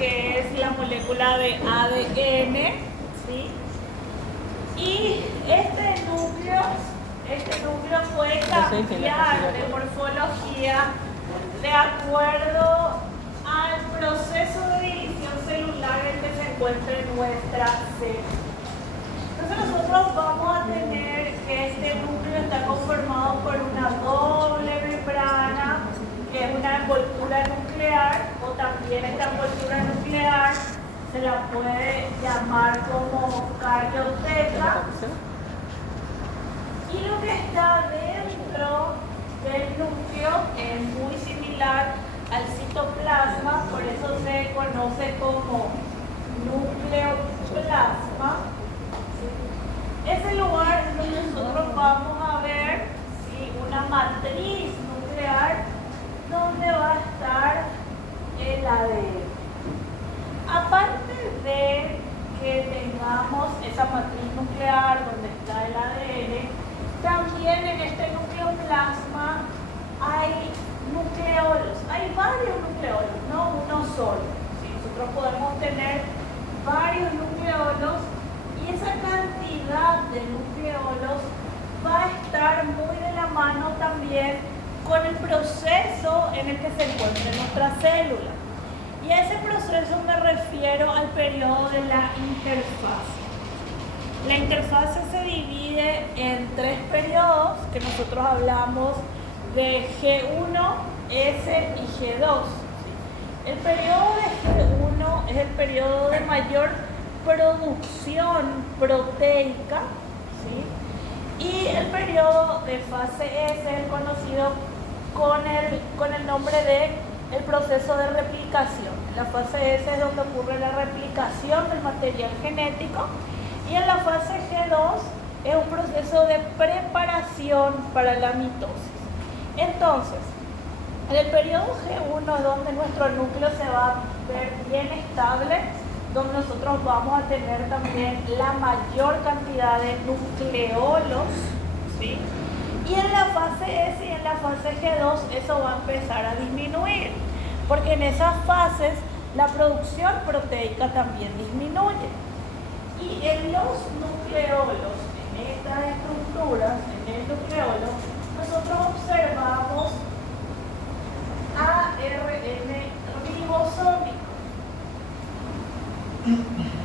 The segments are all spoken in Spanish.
que es la molécula de ADN, ¿sí? Y este núcleo puede cambiar de morfología de acuerdo al proceso de división celular en que se encuentra nuestra célula. Entonces nosotros vamos a tener que este núcleo está conformado por una doble membrana, que es una envoltura nuclear, o también esta envoltura nuclear se la puede llamar como carioteca. Y lo que está dentro del núcleo es muy similar al citoplasma, por eso se conoce como nucleoplasma. Es el lugar donde nosotros vamos a ver, ¿sí?, una matriz nuclear donde va a estar el ADN. Aparte de que tengamos esa matriz nuclear donde está el ADN, también en este nucleoplasma hay nucleolos. Hay varios nucleolos, no uno solo. ¿Sí? Nosotros podemos tener varios nucleolos y esa cantidad de nucleolos va a estar muy de la mano también con el proceso en el que se encuentra nuestra célula. Y a ese proceso me refiero al periodo de la interfase. La interfase se divide en 3 periodos que nosotros hablamos de G1, S y G2. El periodo de G1 es el periodo de mayor producción proteica, ¿sí? Y el periodo de fase S es conocido con el nombre de el proceso de replicación. En la fase S es donde ocurre la replicación del material genético y en la fase G2 es un proceso de preparación para la mitosis. Entonces, en el periodo G1 es donde nuestro núcleo se va a ver bien estable, donde nosotros vamos a tener también la mayor cantidad de nucleolos, ¿sí? Y en la fase S y en la fase G2 eso va a empezar a disminuir, porque en esas fases la producción proteica también disminuye. Y en los nucleolos, en estas estructuras, en el nucleolo, nosotros observamos ARN ribosómico.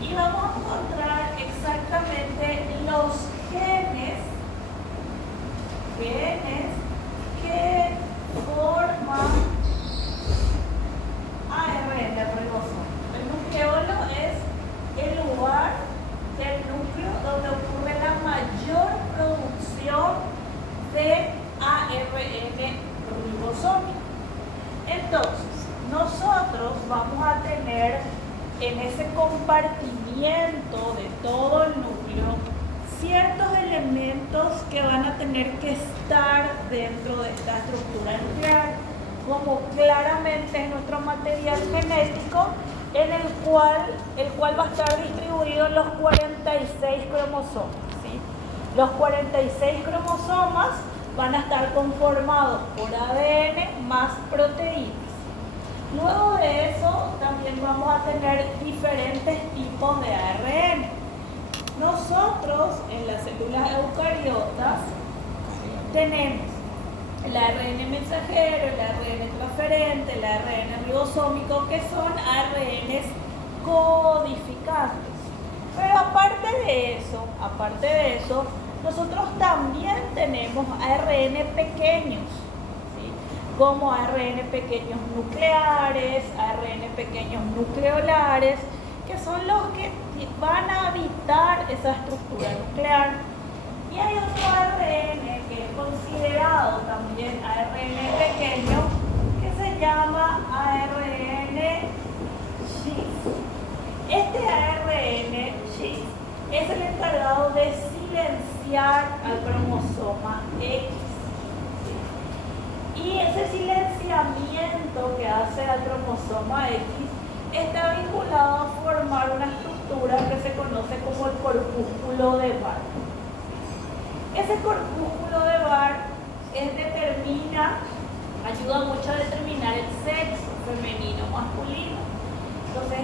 Y vamos a encontrar exactamente los genes que forman ARN ribosómico. El nucleolo es el lugar del núcleo donde ocurre la mayor producción de ARN ribosómico. Entonces, nosotros vamos a tener en ese compartimiento de todo el núcleo ciertos elementos que van a tener que estar dentro de esta estructura nuclear, como claramente es nuestro material genético, en el cual va a estar distribuido en los 46 cromosomas, ¿sí? Los 46 cromosomas van a estar conformados por ADN más proteínas. Luego de eso también vamos a tener diferentes tipos de ARN. Nosotros en las células eucariotas tenemos el ARN mensajero, el ARN transferente, el ARN ribosómico, que son ARNs codificantes. Pero aparte de eso, nosotros también tenemos ARN pequeños, ¿sí? Como ARN pequeños nucleares, ARN pequeños nucleolares, que son los que van a habitar esa estructura nuclear. Y hay otro ARN que es considerado también ARN pequeño, que se llama ARN Schiff. Este ARN Schiff es el encargado de silenciar al cromosoma X. Y ese silenciamiento que hace al cromosoma X está vinculado a formar una estructura que se conoce como el corpúsculo de Barr. Ese corpúsculo de Barr ayuda mucho a determinar el sexo femenino o masculino. Entonces,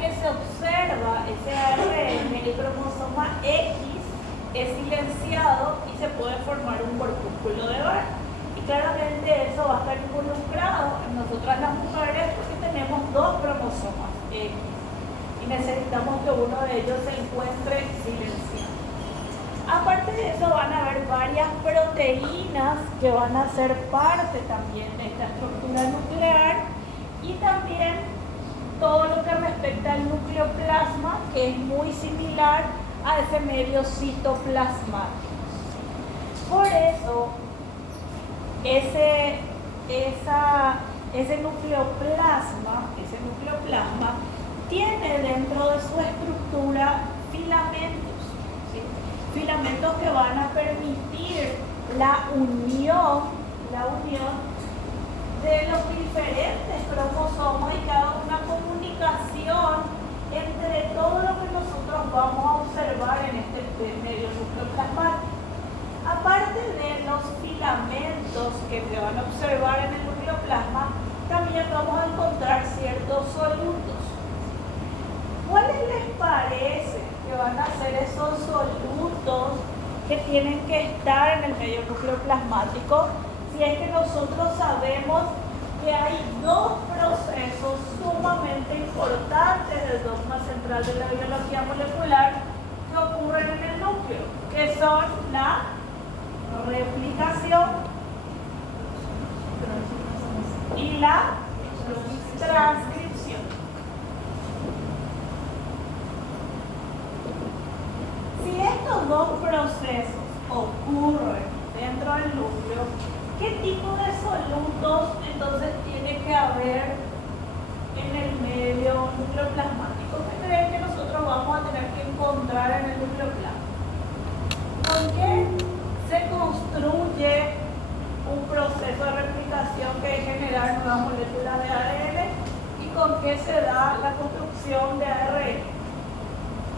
que se observa ese ARN, el cromosoma X es silenciado y se puede formar un corpúsculo de Barr. Y claramente eso va a estar involucrado en nosotras las mujeres porque tenemos dos cromosomas X y necesitamos que uno de ellos se encuentre silenciado. Aparte de eso van a haber varias proteínas que van a ser parte también de esta estructura nuclear y también todo lo que respecta al nucleoplasma, que es muy similar a ese medio citoplasmático. Por eso, ese nucleoplasma tiene dentro de su estructura filamentos, ¿sí? Filamentos que van a permitir la unión de los diferentes cromosomas y que haga una comunicación entre todo lo que nosotros vamos a observar en este medio nucleoplasmático. Aparte de los filamentos que se van a observar en el nucleoplasma, también vamos a encontrar ciertos solutos. ¿Cuáles les parece que van a ser esos solutos que tienen que estar en el medio nucleoplasmático? Si es que nosotros sabemos que hay dos procesos sumamente importantes del dogma central de la biología molecular que ocurren en el núcleo, que son la replicación y la transcripción. Si estos dos procesos ocurren dentro del núcleo, ¿qué tipo de solutos entonces tiene que haber en el medio nucleoplasmático? ¿Qué creen que nosotros vamos a tener que encontrar en el nucleoplasma? ¿Con qué se construye un proceso de replicación que es generar nuevas moléculas de ARN y con qué se da la construcción de ARN?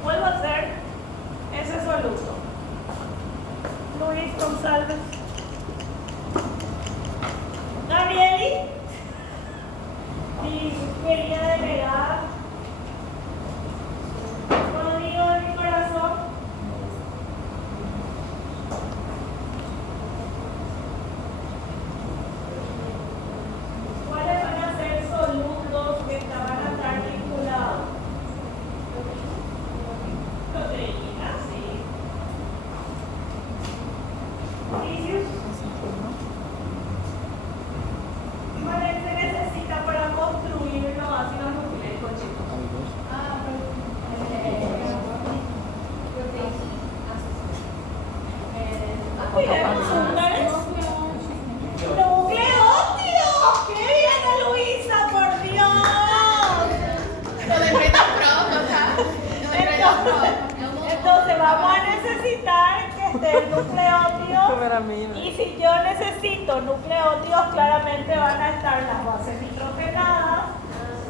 ¿Cuál va a ser ese soluto? Luis González. Gabrieli, mi querida delegada, Rodrigo de mi corazón. ¿Cuáles van a ser solutos que van a estar vinculados? Proteínas, sí. Vicios. ¿Cuál se necesita para construir los ácidos nucleicos, chicos? Azúcares. ¡Nucleótidos! ¡Qué bien, Luisa, por Dios! Entonces vamos a necesitar que esté el nucleótido. Y si yo necesito nucleótidos, claramente van a estar las bases nitrogenadas,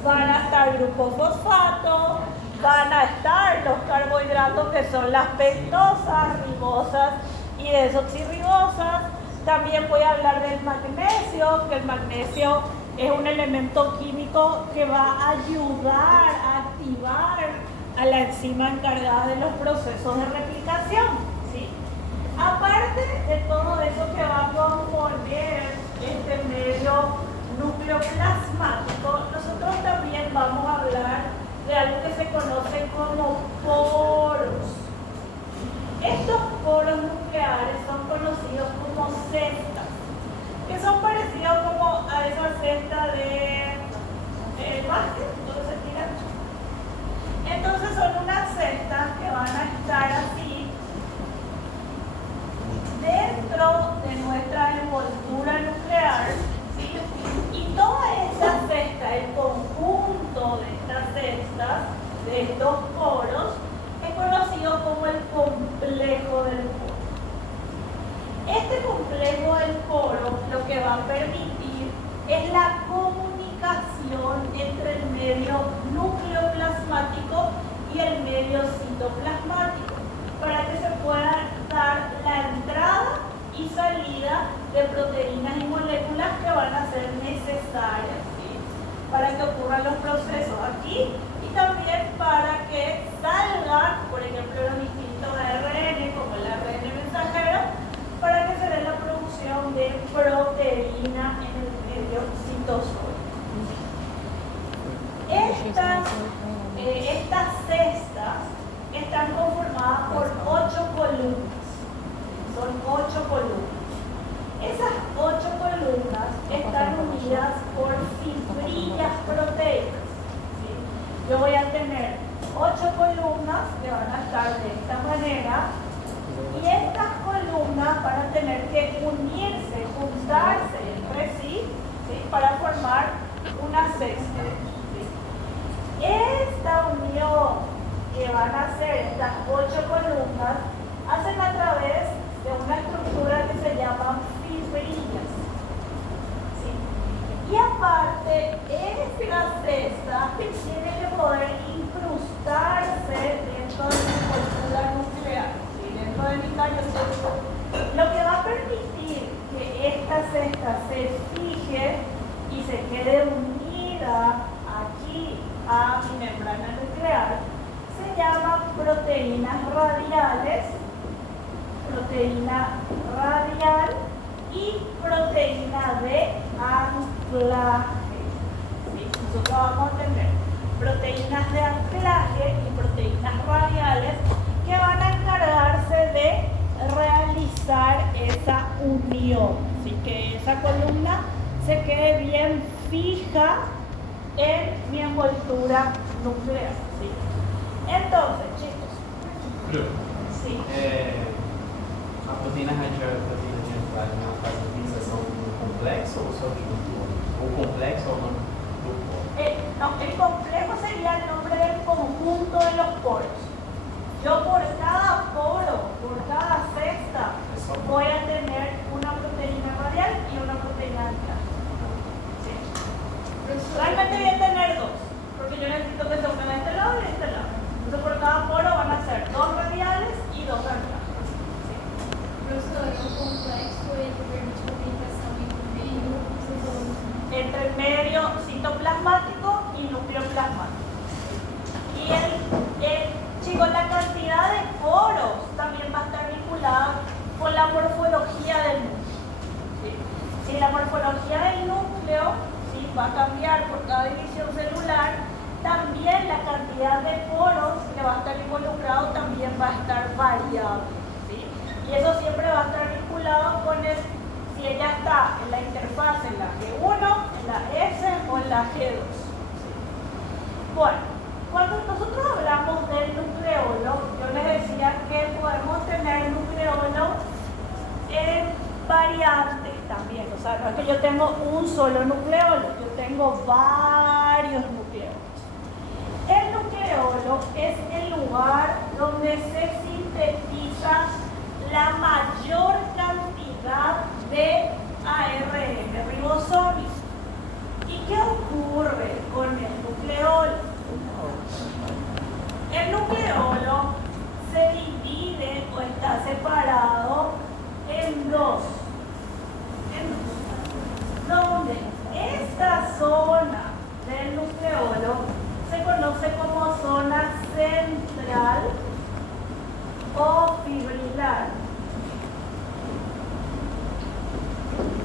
van a estar grupos fosfato, van a estar los carbohidratos que son las pentosas, ribosas y desoxirribosas. También voy a hablar del magnesio, que el magnesio es un elemento químico que va a ayudar a activar a la enzima encargada de los procesos de replicación, ¿sí? Aparte de todo eso que va a componer este medio nucleoplasmático, nosotros también vamos a hablar de algo que se conoce como poros. Estos poros nucleares son conocidos como cestas, que son parecidos como a esa cesta de básquet, donde se tira. Entonces son unas cestas que van a estar así dentro de nuestra envoltura nuclear, ¿sí? Y toda esta cesta, el conjunto de estas cestas, de estos poros, es conocido como el complejo del poro. Este complejo del poro lo que va a permitir es la comunicación entre el medio nucleoplasmático y el medio citoplasmático, para que se pueda dar la entrada y salida de proteínas y moléculas que van a ser necesarias, ¿sí? Para que ocurran los procesos aquí y también estas cestas están conformadas por 8 columnas. Son 8 columnas. Esas 8 columnas están unidas por fibrillas proteicas. ¿Sí? Yo voy a tener 8 columnas que van a estar de esta manera, y estas columnas van a tener que unirse, juntarse entre sí, ¿sí? Para formar una cesta. ¿Sí? Esta unión que van a hacer estas 8 columnas hacen a través de una estructura que se llama fibrillas. ¿Sí? Y aparte, esta cesta tiene que poder incrustarse dentro de mi estructura nuclear, ¿sí? Dentro de mi cariocepto, lo que va a permitir que esta cesta se fije y se quede unida aquí a mi membrana nuclear se llaman proteínas radiales, proteína radial y proteína de anclaje. ¿Sí? Nosotros vamos a tener proteínas de anclaje y proteínas radiales que van a encargarse de realizar esa unión, así que esa columna se quede bien fija en mi envoltura nuclear. ¿Sí? Entonces, chicos, sí. A proteína radial e a proteína de anclagem na fase de fixação do complexo ou só de núcleo? O complexo é o nome do polo? No, el complejo sería el nombre del conjunto de los poros. Yo por cada poro, por cada cesta, voy a tener una proteína radial y una proteína de anclaje. ¿Sí? Realmente voy a tener dos, porque yo necesito que se unan de este lado y de este lado. Entonces por cada poro van a ser 2 radiales y 2 de anclaje. Professor, é um complexo entre verticalização entre meio e entre el medio citoplasmático y núcleo plasmático. Y chicos, la cantidad de poros también va a estar vinculada con la morfología del núcleo. ¿Sí? Si la morfología del núcleo, ¿sí?, va a cambiar por cada división celular, también la cantidad de poros que va a estar involucrado también va a estar variable. Y eso siempre va a estar vinculado con si ella está en la interfaz en la G1, en la S o en la G2. ¿Sí? Bueno, cuando nosotros hablamos del nucleolo, yo les decía que podemos tener nucleolo en variantes también. O sea, no es que yo tengo un solo nucleolo, yo tengo varios nucleolos. El nucleolo es el lugar donde se sintetiza la mayor cantidad de ARN ribosómico. ¿Y qué ocurre con el nucleolo? El nucleolo se divide o está separado en dos. Donde esta zona del nucleolo se conoce como zona central o fibrilar.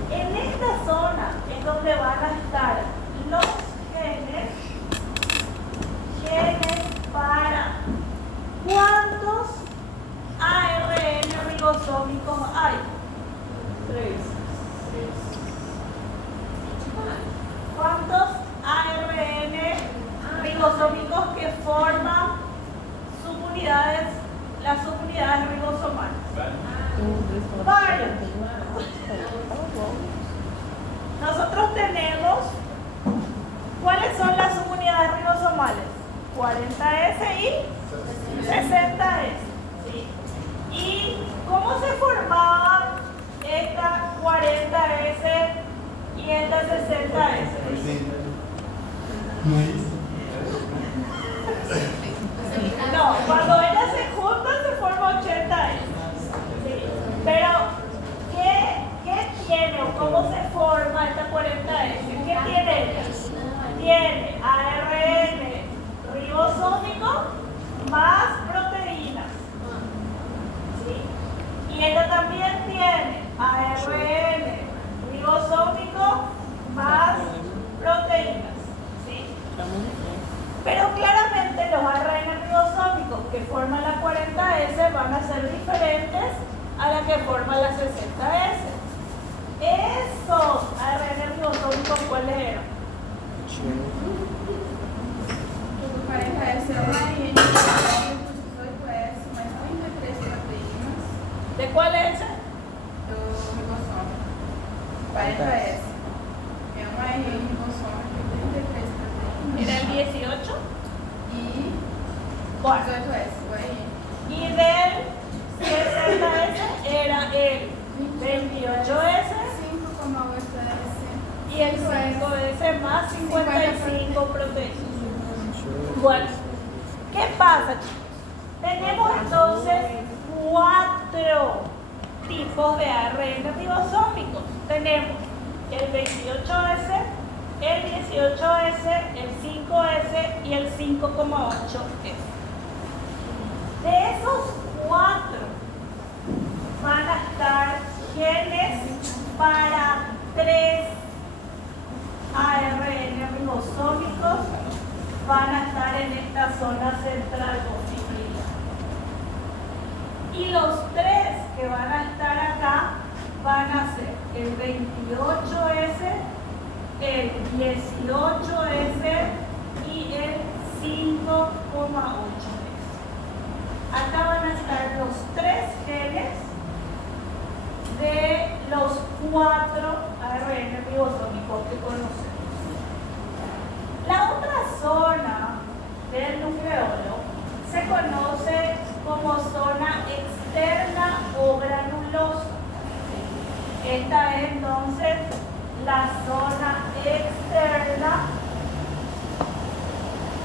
En esta zona es donde van a estar los genes para ¿cuántos ARN ribosómicos hay? 3. ¿Cuántos ARN ribosómicos que forman subunidades, las subunidades ribosomales? Varios. Nosotros tenemos, ¿cuáles son las subunidades ribosomales? 40S y 60S. ¿Sí? ¿Y cómo se formaban esta 40S y esta 60S? No, cuando ellas se juntan se forma 80S. ¿Sí? Pero, ¿qué tiene o cómo se forma esta 40S? ¿Qué tiene ella? Tiene ARN ribosómico más proteínas. ¿Sí? Y esta también tiene ARN ribosómico más proteínas. ¿Sí? Pero claramente los ARN ribosómicos que forman la 40S van a ser diferentes a la que forman la 60S. Esos ARN ribosómicos, ¿cuáles eran? O 40S é uma ARN de 18S, mais 33 proteínas ¿De cuál es ese? do ribossoma. 40S é uma ARN ribossoma de 33 proteínas ¿Era el 18? e Bueno. 18S, o ARN. Y del 60S era el 28S 5,8S y el 5S más 55 proteínas. Bueno, ¿qué pasa, chicos? Tenemos entonces 4 tipos de ARN ribosómicos. Tenemos el 28S, el 18S, el 5S y el 5,8S. De esos 4 van a estar genes para 3 ARN ribosómicos, van a estar en esta zona central cociclina. Y los 3 que van a estar acá van a ser el 28S, el 18S y el 5,8S. Acá van a estar los 3 genes de los 4 ARN ribosómicos que conocemos. La otra zona del nucleolo se conoce como zona externa o granulosa. Esta es entonces la zona externa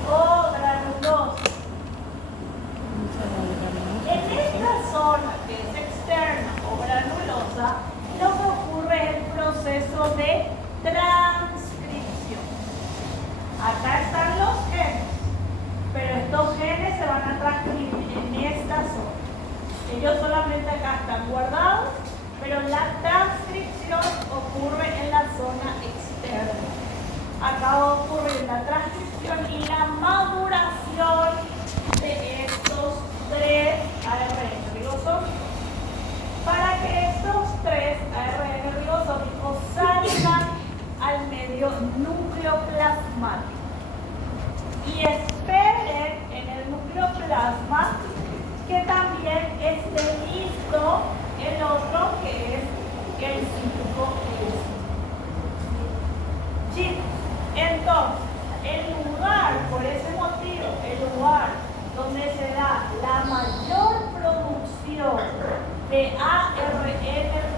o granulosa. En esta zona que es externa o granulosa, lo que ocurre es el proceso de transcripción. Acá están los genes, pero estos genes se van a transcribir en esta zona. Ellos solamente acá están guardados, pero la transcripción ocurre en la zona externa. Acá va a ocurrir la transcripción y la maduración de estos 3 ARN ribosómicos. Para que estos 3 ARN ribosómicos salgan al medio nucleoplasmático y esperen en el nucleoplasma que también esté listo el otro que es el 5S. Chicos, entonces, el lugar, por ese motivo, el lugar donde se da la mayor producción de ARN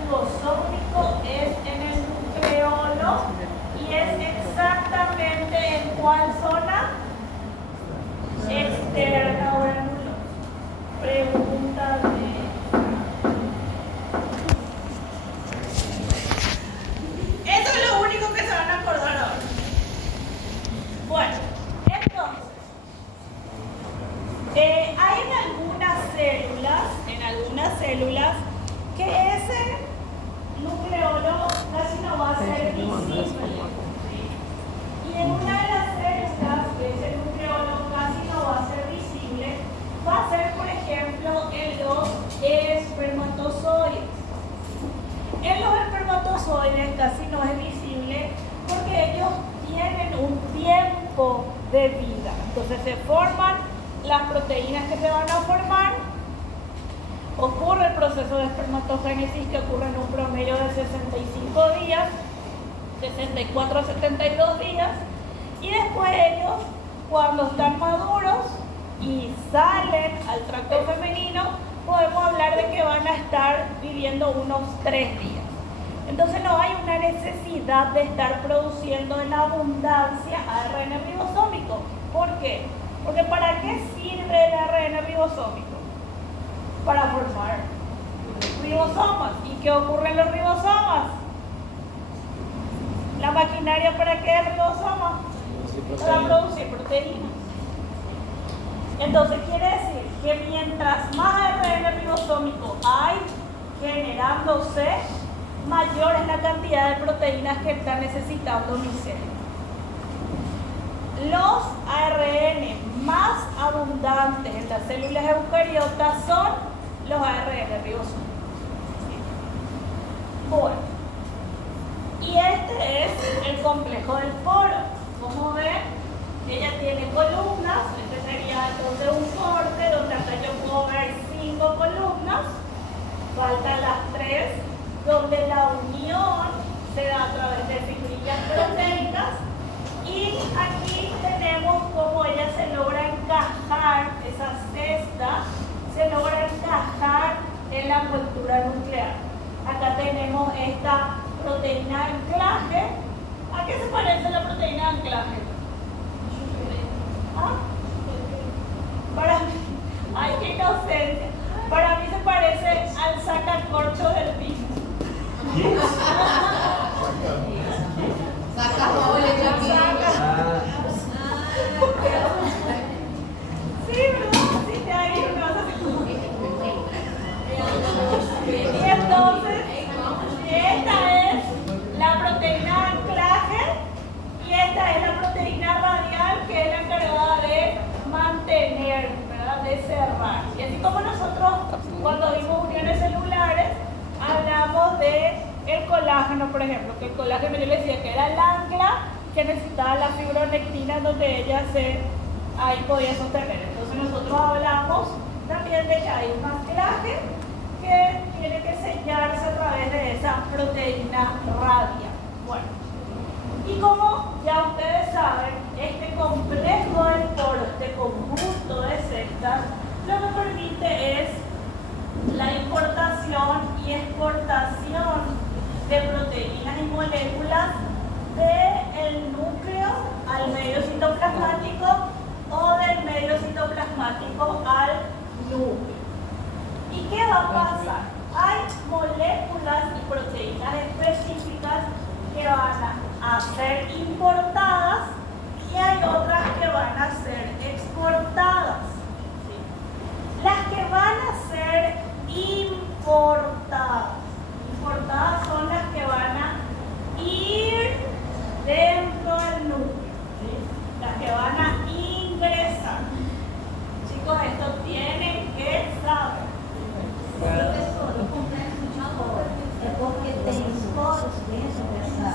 ribosómico es en el nucleolo y es exactamente en cuál zona? Externa o granulosa. Pregunta de... Eso es lo único que se van a acordar ahora. Bueno, entonces, hay en algunas células, que ese nucleolo casi no va a ser visible. Y en una de las células que ese nucleolo casi no va a ser visible, va a ser, por ejemplo, en los espermatozoides. En los espermatozoides casi no es visible porque ellos tienen un tiempo de vida. Entonces se forman las proteínas que se van a formar, ocurre el proceso de espermatogénesis que ocurre en un promedio de 65 días, 64 a 72 días, y después ellos, cuando están maduros y salen al tracto femenino, podemos hablar de que van a estar viviendo unos 3 días. Entonces no hay una necesidad de estar produciendo en abundancia ARN ribosómico. ¿Por qué? Porque ¿para qué sirve el ARN ribosómico? Para formar ribosomas. ¿Y qué ocurre en los ribosomas? ¿La maquinaria para qué es el ribosoma? Para producir proteínas. Entonces quiere decir que mientras más ARN ribosómico hay generándose, mayor es la cantidad de proteínas que está necesitando mi célula. Los ARN abundantes en las células eucariotas son los ARN ribosomas. Bueno, y este es el complejo del poro. Como ven, ella tiene columnas. Este sería entonces un corte donde acá yo puedo ver 5 columnas. Faltan las 3, donde la unión se da a través de fibrillas proteicas. Y aquí tenemos cómo ella se logra encajar, esa cesta se logra encajar en la envoltura nuclear. Acá tenemos esta proteína de anclaje. ¿A qué se parece la proteína de anclaje? ¿Ah? Para mí, ay, qué inocencia. Para mí se parece al sacacorcho del vino. ¿Qué? Sí, ¿verdad? Sí, de ahí me vas a hacer. Y entonces, esta es la proteína de anclaje y esta es la proteína radial, que es la encargada de mantener, ¿verdad? De cerrar. Y así como nosotros cuando vimos uniones celulares hablamos de el colágeno, por ejemplo, que el colágeno yo les decía que era el ancla que necesitaba la fibronectina donde ella ahí podía sostener. Entonces nosotros hablamos también de que hay un anclaje que tiene que sellarse a través de esa proteína radial. Bueno, y como ya ustedes saben, este complejo del poro, este conjunto de cestas, lo que permite es la importación y exportación de proteínas y moléculas del núcleo al medio citoplasmático o del medio citoplasmático al núcleo. ¿Y qué va a pasar? Hay moléculas y proteínas específicas que van a ser importadas y hay otras que van a ser exportadas. ¿Sí? Las que van a ser importadas son las que van a ir dentro del núcleo, ¿sí? Las que van a ingresar. Chicos, esto tienen que saber.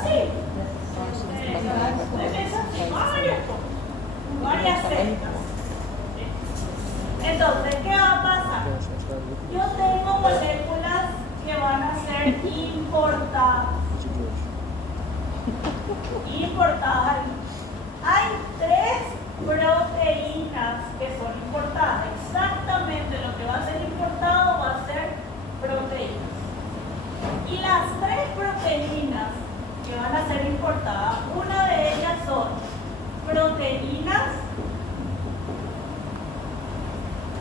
Sí. Varias cestas. Entonces, ¿qué va a pasar? Yo tengo moléculas que van a ser importadas. Hay 3 proteínas que son importadas. Exactamente lo que va a ser importado va a ser proteínas. Y las 3 proteínas que van a ser importadas, una de ellas son proteínas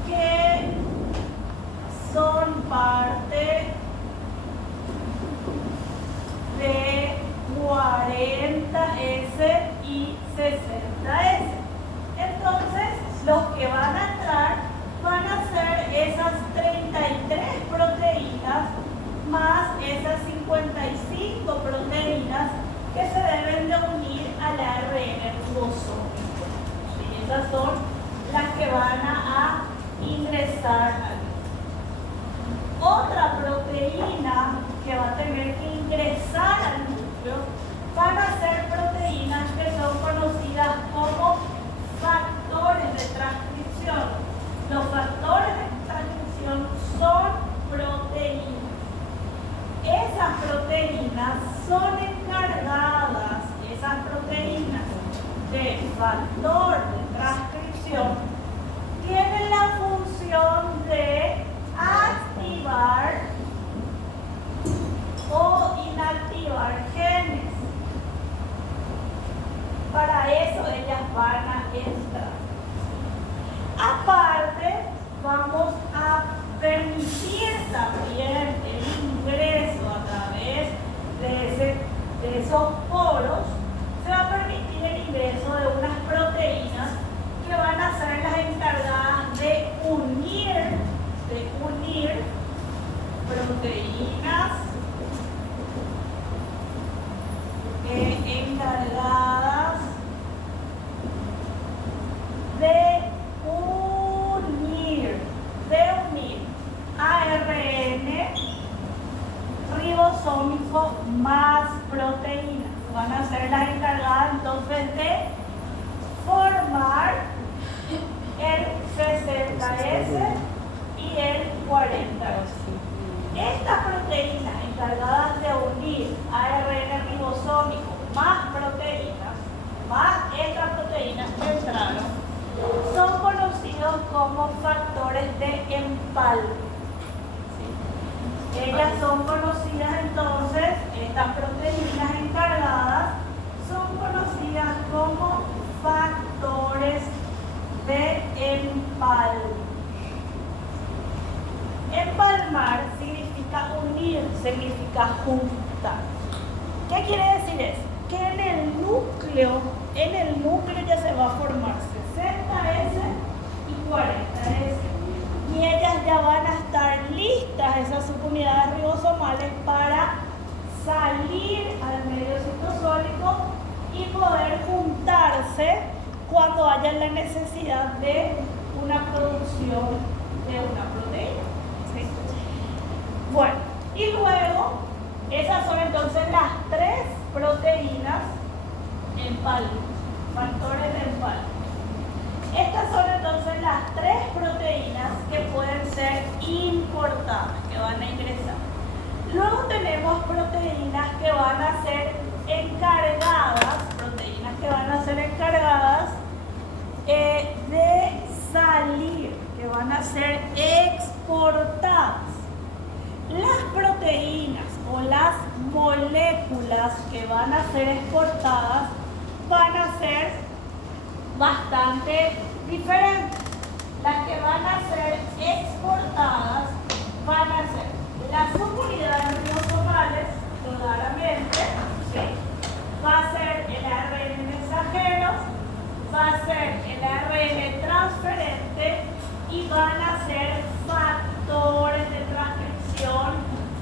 que son parte de 40S y 60S. Entonces, los que van a entrar van a ser esas 33 proteínas más esas 55 proteínas que se deben de unir al ARN ribosómico. Y esas son las que van a ingresar al núcleo. Otra proteína que va a tener que ingresar al núcleo van a ser proteínas que son conocidas como factores de transcripción. Los factores de transcripción son proteínas. Esas proteínas son encargadas, esas proteínas de factor de transcripción tienen la función de 30S y el 40S. Estas proteínas encargadas de unir ARN ribosómico más proteínas, más estas proteínas que entraron, son conocidos como factores de empalme. ¿Sí? Ellas son conocidas entonces, estas proteínas encargadas son conocidas como factores de empalme. Empalmar significa unir, significa juntar. ¿Qué quiere decir eso? Que en el núcleo ya se va a formar 60S y 40S. Y ellas ya van a estar listas, esas subunidades ribosomales, para salir al medio citosólico y poder juntarse cuando haya la necesidad de una producción de una proteína. ¿Sí? Bueno, y luego, esas son entonces las 3 proteínas empalme, factores de empalme. Estas son entonces las 3 proteínas que pueden ser importadas, que van a ingresar. Luego tenemos proteínas que van a ser encargadas, de salir, que van a ser exportadas. Las proteínas o las moléculas que van a ser exportadas van a ser bastante diferentes. Las que van a ser exportadas van a ser las subunidades ribosomales, claramente, ¿sí? Va a ser el ARN mensajero, va a ser el ARN transferente y van a ser factores de transcripción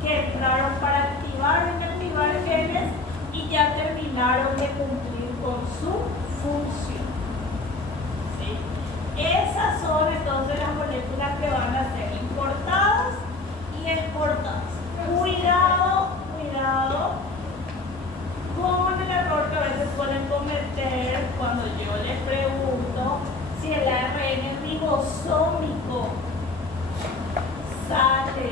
que entraron para activar o inactivar genes y ya terminaron de cumplir con su función. ¿Sí? Esas son entonces las moléculas que van a ser importadas y exportadas. Cuidado con el error que a veces suelen cometer cuando yo les pregunto si el ARN ribosómico sale.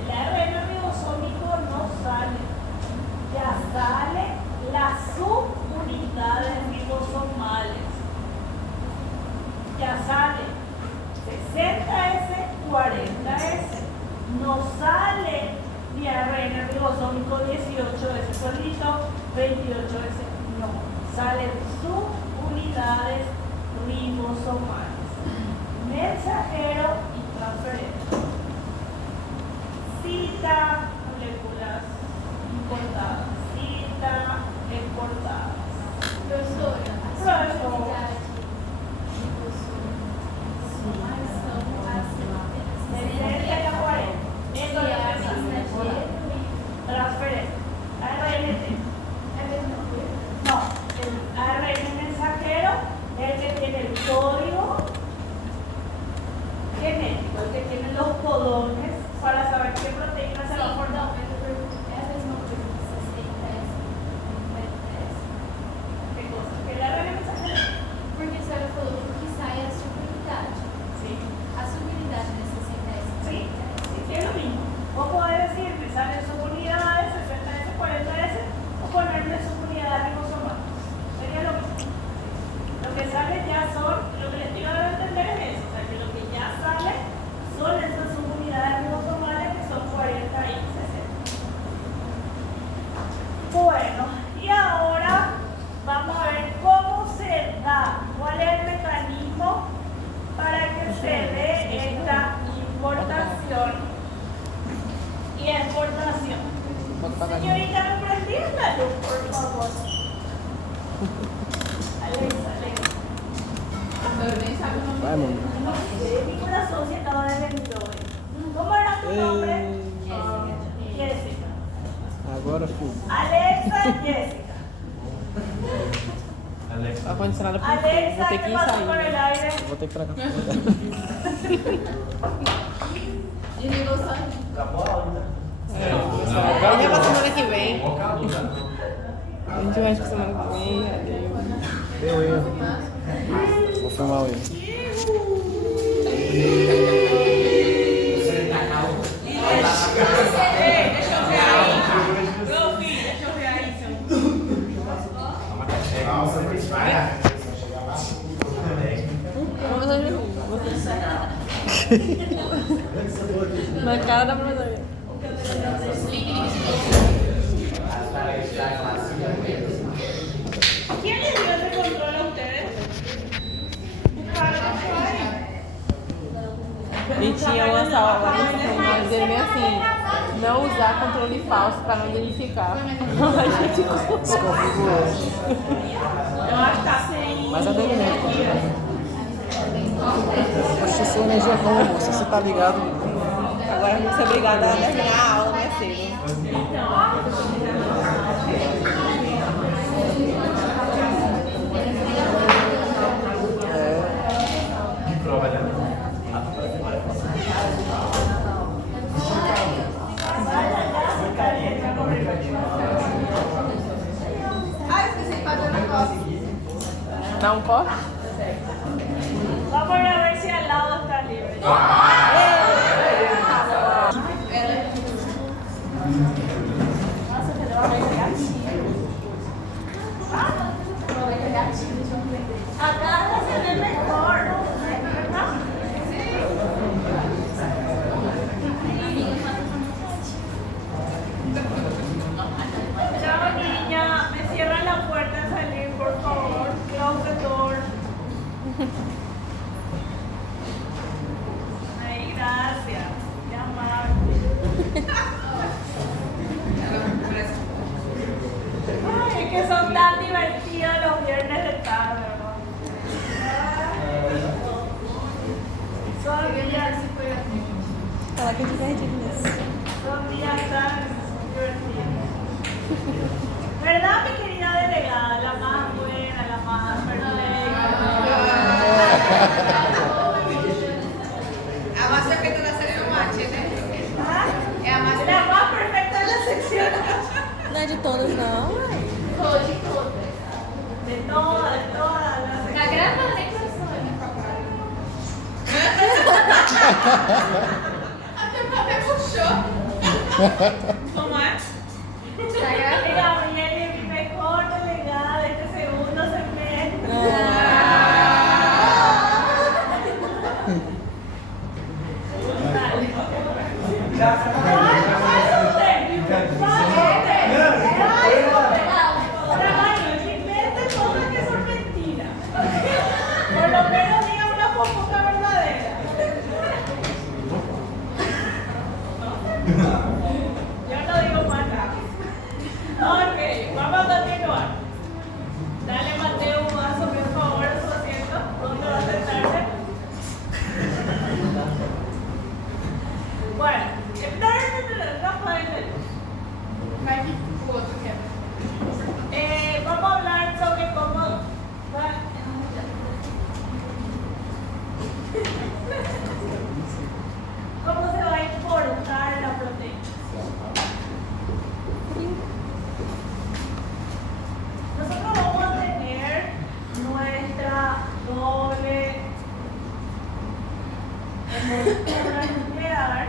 El ARN ribosómico no sale, ya sale las subunidades ribosomales. Ya sale 60S, 40S. No sale ni ARN ribosómico 18S solito, 28S. No, salen subunidades ribosomales. Mensajero y transferente. Cita moléculas importadas. Cita exportadas. Profesor. Transferente. No, el ARN mensajero es el que tiene el código genético, el que tiene los codones para saber qué proteína se va a formar. ¿Qué cosa? ¿Que el ARN mensajero? Porque a senhora falou que sai a subunidade. Sí. A subunidade de 60S. Sí, sí, es lo mismo. Vos podés decir que salen subunidades, 60S, 40S, o ponerle subunidades ribosomales. Sería lo mismo. Lo que sale ya son, lo que les estoy dando a entender es eso, o sea, que lo que ya sale son esas subunidades ribosomales que son 40 y 60. Bueno, y ahora vamos a ver cómo se da, cuál es el mecanismo para que se dé esta importación y exportación. Señorita, ¿me prendías la luz, por favor? Alexa. No sé, mi corazón se acaba de venir hoy. ¿Cómo era tu nombre? Jessica. Agora fui. Alexa, Jessica. Alexa. Tá condicionado por Alexa, Vou ter que ¿qué ir pasó con el saindo. aire? Vou ter que ir pra cá. Desligou sozinho. Acabou a aula. Vamos pra semana que vem. Acabou já. A gente vai pra semana que vem. Deu erro. Vou filmar o erro. Deixa eu ver aí. Meu filho, deixa eu ver aí. Na cara da professora. ¿Quién les dio ese control a ustedes? E tinha uma sala lá no dele bem assim, não usar controle falso para não identificar. A gente desconfigurou. Eu acho que tá sem. Mas é dele mesmo. Poxa, sua energia é boa, moça, você tá ligado? Agora a gente é obrigada a terminar a aula mais cedo. De prova, né? Ah, esqueci de fazer um negócio. Dá um corte? Vamos a ver si al lado está libre. Nossa, Pedro, vai ser gatinho. Acá se ve mejor, ¿verdad? Chao, niña. Me cierran la puerta al salir, por favor. Close the door. Ay, gracias. Qué amable. Ay, es que son tan divertidos los viernes de tarde, ¿no? Son días, Fala que é divertido mesmo. son días tan divertidos. ¿Verdad, mi querida delegada? La más buena, la más perfecta. A mais perfeita da secção mate, né? ¿Ah? É a mais La más perfecta de la sección. Não é de todos, não. De todas la sección. Tá gravando, hein, professora? Até o papel puxou. Como é? Tá gravando. Y Gabriel es mi mejor delegada de este segundo semestre. Por lo menos diga una fofoca verdadera. Yo no digo más nada. Ok, vamos a continuar. Dale, Mateo, un vaso, por favor, a su asiento. ¿Dónde va a sentarse? Bueno, Rafael, Vai vir o outro que é. vamos a hablar sobre cómo se va a importar la proteína. Nosotros vamos a tener nuestra doble estructura nuclear,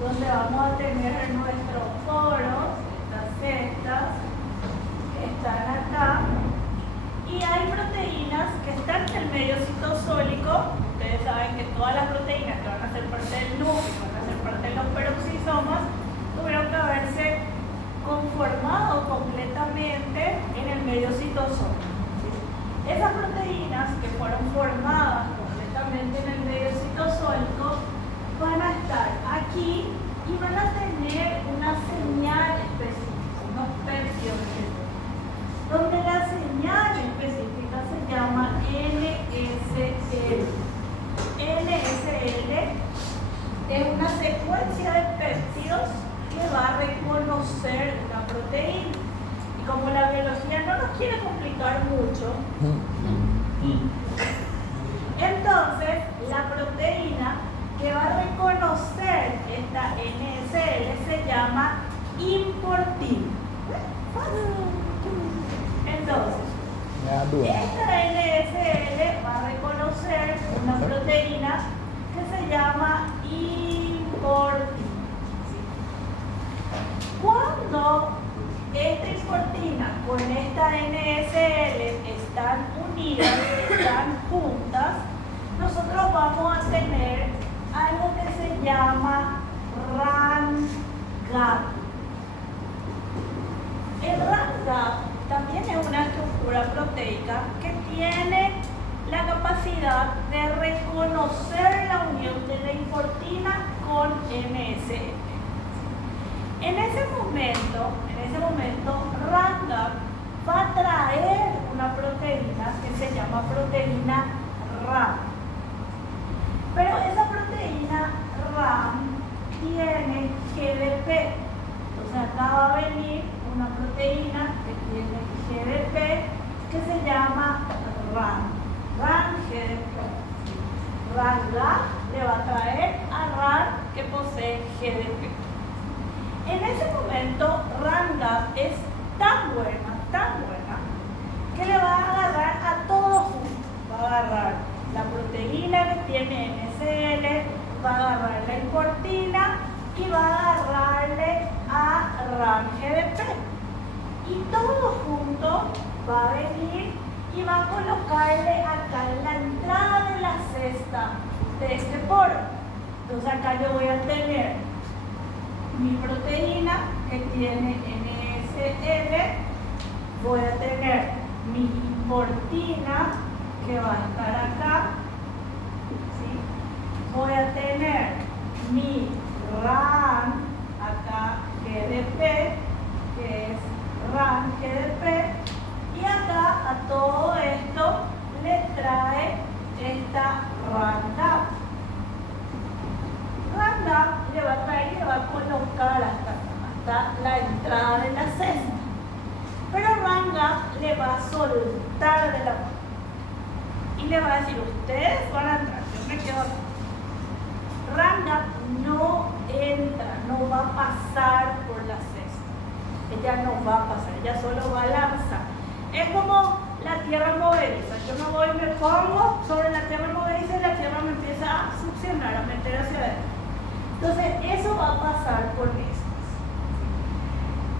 donde vamos a tener nuestros poros, estas cestas, que están acá, y hay proteínas que están en el medio citosólico. Ustedes saben que todas las proteínas que van a ser parte del núcleo, van a ser parte de los peroxisomas, tuvieron que haberse conformado completamente en el medio citosólico. Esas proteínas que fueron formadas completamente en el medio citosólico van a estar aquí y van a tener una señal específica, unos peptidos, donde la señal específica se llama NSL. NSL es una secuencia de péptidos que va a reconocer una proteína. Y como la biología no nos quiere complicar mucho, entonces la proteína que va a reconocer esta NSL se llama importina. Entonces, esta NSL va a reconocer una proteína que se llama importina. Cuando esta importina con esta NSL están unidas, están juntas, nosotros vamos a tener algo que se llama RAN gap. El RAN gap también es una estructura proteica que tiene la capacidad de reconocer la unión de la importina con MSL. En ese momento, RAN gap va a traer una proteína que se llama proteína RAM. Pero esa proteína RAM tiene GDP. Entonces acá va a venir una proteína que tiene GDP que se llama RAN GDP. RAN gap le va a traer a RAN que posee GDP. En ese momento, RAN gap es tan buena, que le va a agarrar a todos juntos. Va a agarrar la proteína que tiene MSL, va a agarrar la importina y va a agarrarle a RAN GDP. Y todo junto va a venir y va a colocarle acá en la entrada de la cesta de este poro. Entonces acá yo voy a tener mi proteína que tiene NSL, voy a tener mi importina que va a estar acá, ¿sí? Voy a tener mi RAN acá GDP, que es RAN GDP, y acá a todo esto le trae esta RAN gap. RAN gap le va a traer y le va a colocar hasta la entrada de la cesta. Pero RAN gap le va a soltar de la mano y le va a decir, ustedes van a entrar, yo me quedo acá. RAN gap no entra, no va a pasar por la cesta. Ella no va a pasar, ella solo va a lanzar. Es como la tierra movediza. Yo me voy y me pongo sobre la tierra movediza y la tierra me empieza a succionar, a meter hacia adentro. Entonces, eso va a pasar por estas.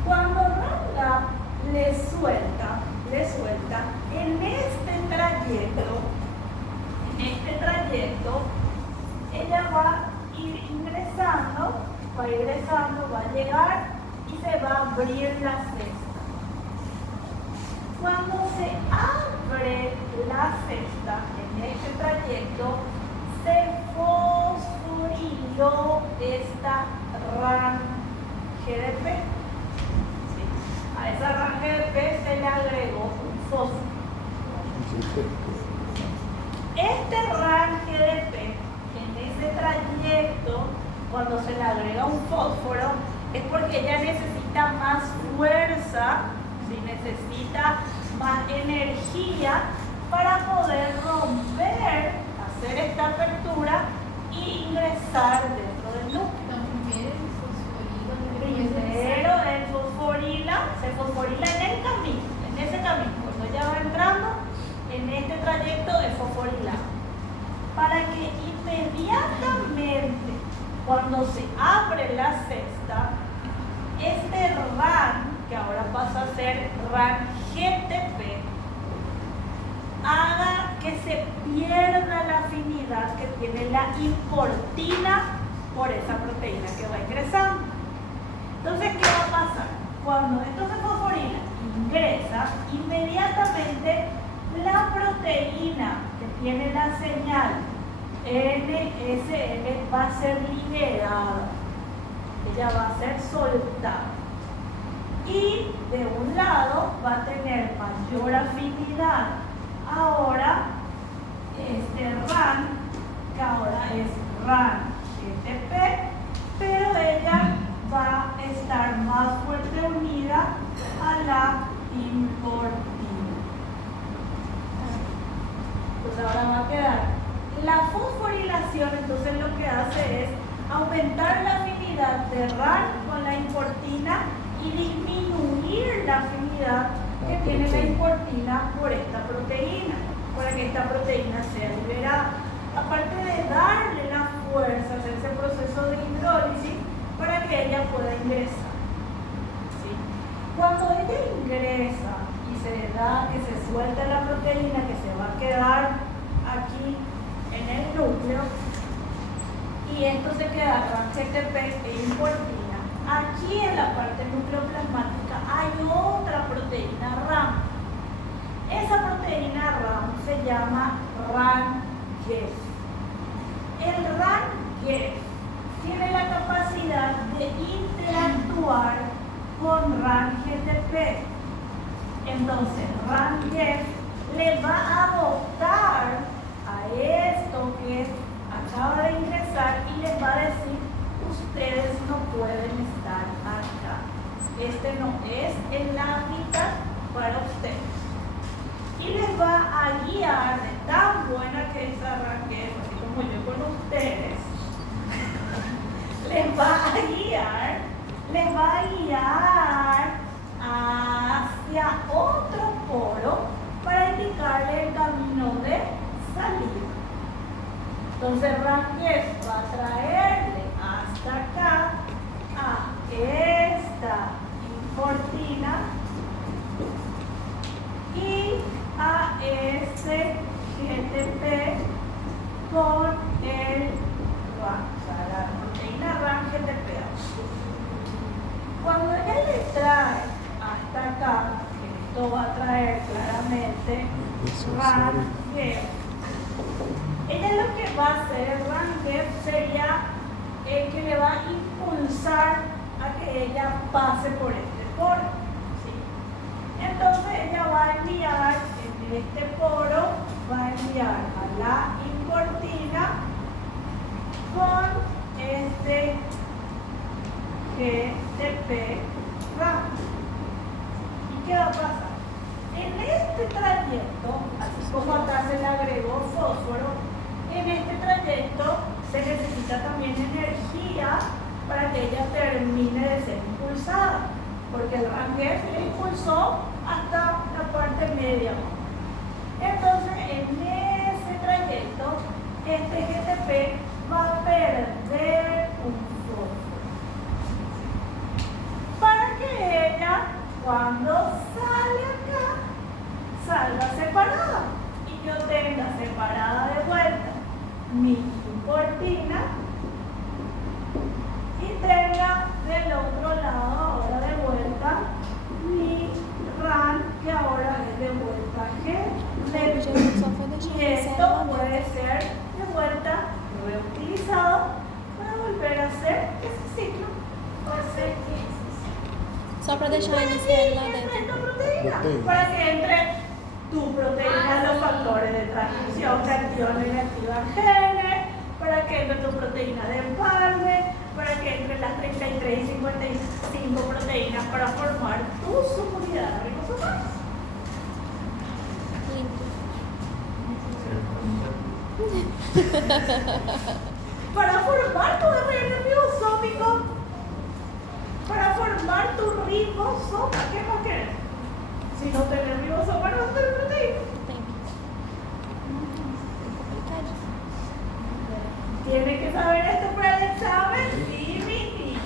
Cuando RAN gap le suelta, en este trayecto, ella va a ir ingresando, va a llegar y se va a abrir la cesta. Cuando se abre la cesta en este trayecto, se fosforiló esta RAN GDP. ¿Sí? A esa RAN GDP se le agregó un fósforo. Este RAN GDP, en ese trayecto, cuando se le agrega un fósforo, es porque ella necesita más fuerza, ¿sí? Necesita más energía para poder romper, hacer esta apertura y ingresar dentro del núcleo. Primero el fosforila, se fosforila en el camino, en ese camino. Cuando ella va entrando, en este trayecto es fosforila. Para que inmediatamente, cuando se abre la cesta, este RAN, que ahora pasa a ser RAN GTP, haga que se pierda la afinidad que tiene la importina por esa proteína que va ingresando. Entonces, ¿qué va a pasar? Cuando esto se fosforila, ingresa, inmediatamente la proteína que tiene la señal NSL va a ser liberada. Ella va a ser soltada. Y de un lado va a tener mayor afinidad. Ahora, este RAN, que ahora es RAN GTP, pero ella va a estar más fuerte unida a la importina. Pues ahora va a quedar la fosforilación. Entonces lo que hace es aumentar la afinidad de RAN con la importina y disminuir la afinidad que tiene la importina por esta proteína, para que esta proteína sea liberada. Aparte de darle la suelta la proteína que se va a quedar aquí en el núcleo y esto se queda GTP e importina. Aquí en la parte nucleoplasmática hay otra proteína RAM. Esa proteína RAM se llama RAN-GEF. El RAN-GEF tiene la capacidad de interactuar con RAN-GTP. Entonces, RAN-GEF le va a adoptar a esto que acaba de ingresar y les va a decir: ustedes no pueden estar acá. Este no es el hábitat para ustedes. Y les va a guiar, de tan buena que es RAN-GEF, así como yo con ustedes, les va a guiar hacia otro poro para indicarle el camino de salida. Entonces RAN-GEF va a traerle hasta acá a esta importina y a este GTP con el RAN, o sea, la proteína RAN-GTP. Cuando ella le trae hasta acá, que esto va a traer claramente RAN-GEF, ella lo que va a hacer, el RAN-GEF, sería que le va a impulsar a que ella pase por este poro. ¿Sí? Entonces ella va a enviar, en este poro, va a enviar a la importina con este GTP RAM. ¿Y qué va a pasar? En este trayecto, así como acá se le agregó fósforo, en este trayecto se necesita también energía para que ella termine de ser impulsada, porque el RAN-GEF le impulsó hasta la parte media. Entonces, en ese trayecto, este GTP va a perder un fósforo para que ella, cuando sale acá, salga separada y yo tenga separada de vuelta mi importina y tenga del otro lado ahora de vuelta mi RAN, que ahora es de vuelta GTP. Y esto puede ser de vuelta reutilizado para volver a hacer ese ciclo. Só para deixar iniciar lá dentro. Proteína, para que entre tu proteína, los factores de transcripción que activan y inactivan genes, para que entre tu proteína de empalme, para que entre las 33 y 55 proteínas para formar tu subunidad ribosomal. Para formar tu ARN ribosómico, para formar tu ribosoma. ¿Qué más quieres? Si no tenés ribosoma, no vas a tener proteína. Tiene que saber esto para el examen. Sí.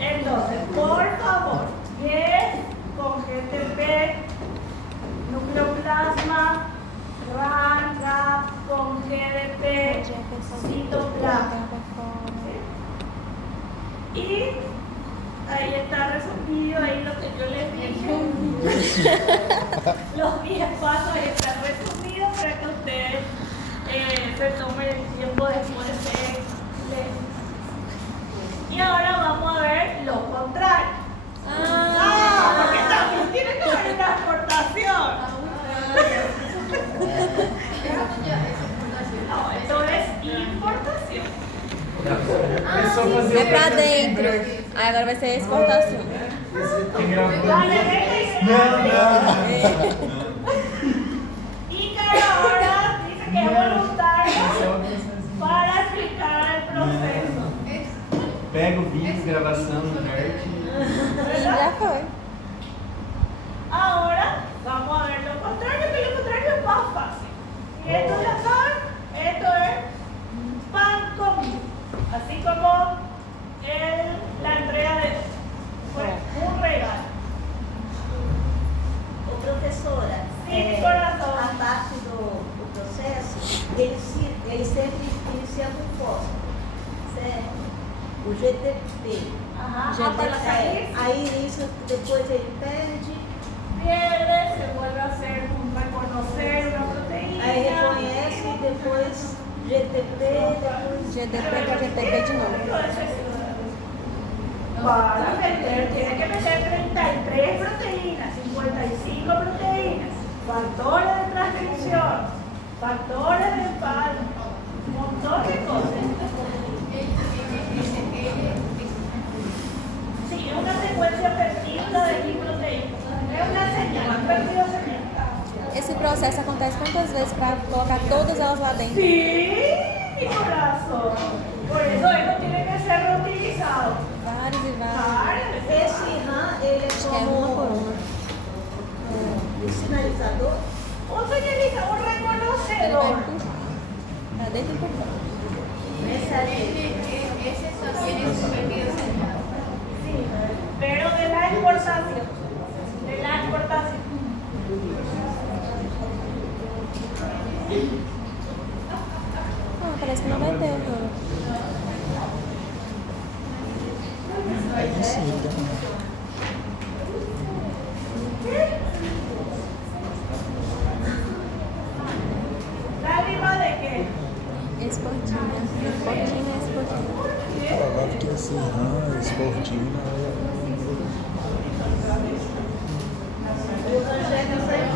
Entonces, por favor, GEF con GTP, nucleoplasma, RAN, RAP con GDP, citoplasma. ¿Sí? Y ahí está resumido, ahí lo que yo les dije. Los 10 pasos ahí están resumidos para que ustedes se tomen el tiempo después de leer. Y ahora vamos a ver lo contrario. Porque también tiene que haber una exportación. No, esto es importación. É pra dentro. Aí agora vai ser exportação. Dale, y cada hora dice que es voluntario para explicar el proceso. Pega o vídeo, gravação no NERD. Já foi. Ahora vamos a ver lo contrario, que lo contrario es más fácil. Y esto ya saben, esto es pan común. Así como la entrega de un regalo. Otro ele sempre inicia com fósforo, certo? O GTP. Ajá. Ya te- Para salir, Aí isso depois ele perde, pierde, se vuelve a hacer un reconocer una proteína. aí reconhece e depois GTP, depois GDP para GTP de novo. Para meter, tiene que meter 33 proteínas, 55 proteínas, factores de transcripción, factores de empalme, un montón de cosas. Sí, es una secuencia peptídica de proteínas. Es una señal, peptido señal. Esse processo acontece quantas vezes para colocar todas elas lá dentro? Sí, mi corazón. Por eso esto tiene que ser reutilizado. Vários e vários. Claro. esse RAM ele é Acho que é uma por como uma. o sinalizador. Un señalizador, un Ele vai reconocedor. por pra dentro e por fora. Ese también es perdido señal. Sí, pero de la exportación. De la exportación. Ah, parece que não vai ter, não. Aí sim, tá? ¿Lágrima de qué? Esportina. Esportina é esportina. Provável que esse RAM, esportina, O Rangel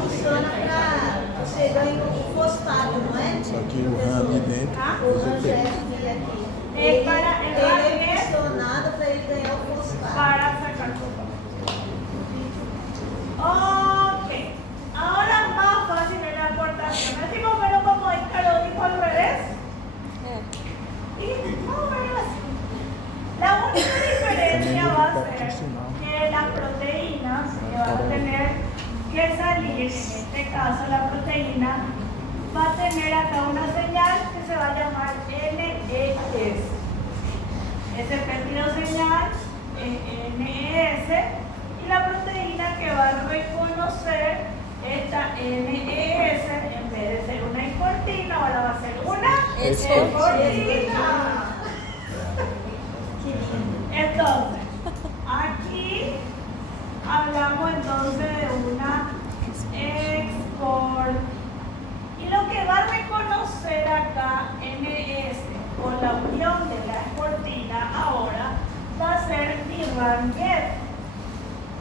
funciona para você ganhar o fosfato, não é? só que o RAM ali dentro, O o Rangel GP. aqui. É para Ele el é funcionado para ele ganhar o fosfato. para sacar Ok. Ahora más fácil es la exportación. Decimos, pero como hay carótico al revés. É. Y más o menos así. La única diferencia va a ser que las proteínas que van a tener que salir, en este caso la proteína, va a tener acá una señal que se va a llamar NES. Ese péptido señal es NES y la proteína que va a reconocer esta NES, en vez de ser una escortina, ahora va a ser una escortina. Entonces, aquí hablamos entonces de una export. Y lo que va a reconocer acá NS con la unión de la exportina ahora va a ser mi RANGEF.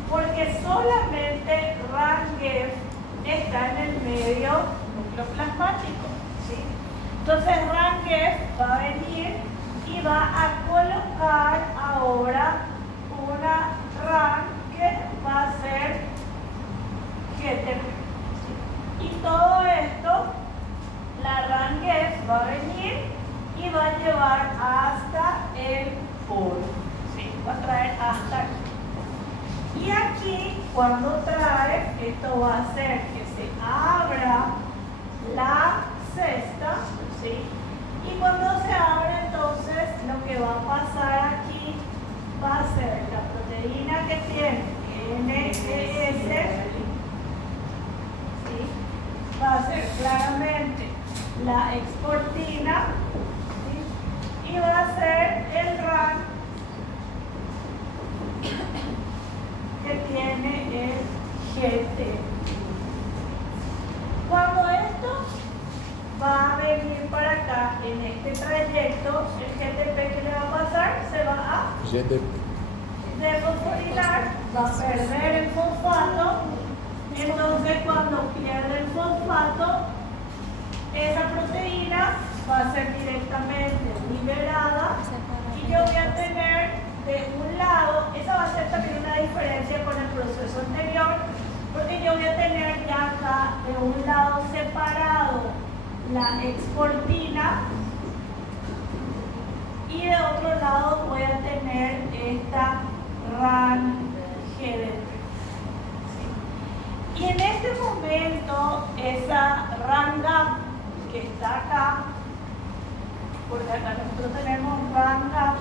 Porque solamente RANGEF está en el medio núcleo plasmático. ¿Sí? Entonces RANGEF va a venir y va a colocar ahora una RAN que va a ser GTP. Y todo esto, la RANGEF va a venir y va a llevar hasta el polo. ¿Sí? Va a traer hasta aquí. Y aquí, cuando trae, esto va a hacer que se abra la cesta, ¿sí? Y cuando se abre, entonces, lo que va a pasar aquí va a ser la proteína que tiene NES, ¿sí? Va a ser claramente la exportina, ¿sí? Y va a ser el RAN que tiene el GT. Cuando esto va a venir para acá en este trayecto, el GTP que le va a pasar se va a GDP. desfosforilar, va a perder el fosfato. Entonces cuando pierde el fosfato, esa proteína va a ser directamente liberada y yo voy a tener de un lado, esa va a ser también una diferencia con el proceso anterior, porque yo voy a tener ya acá de un lado separado la exportina y de otro lado voy a tener esta RAN GDP. Y en este momento esa RAN gap que está acá, porque acá nosotros tenemos RAN gap,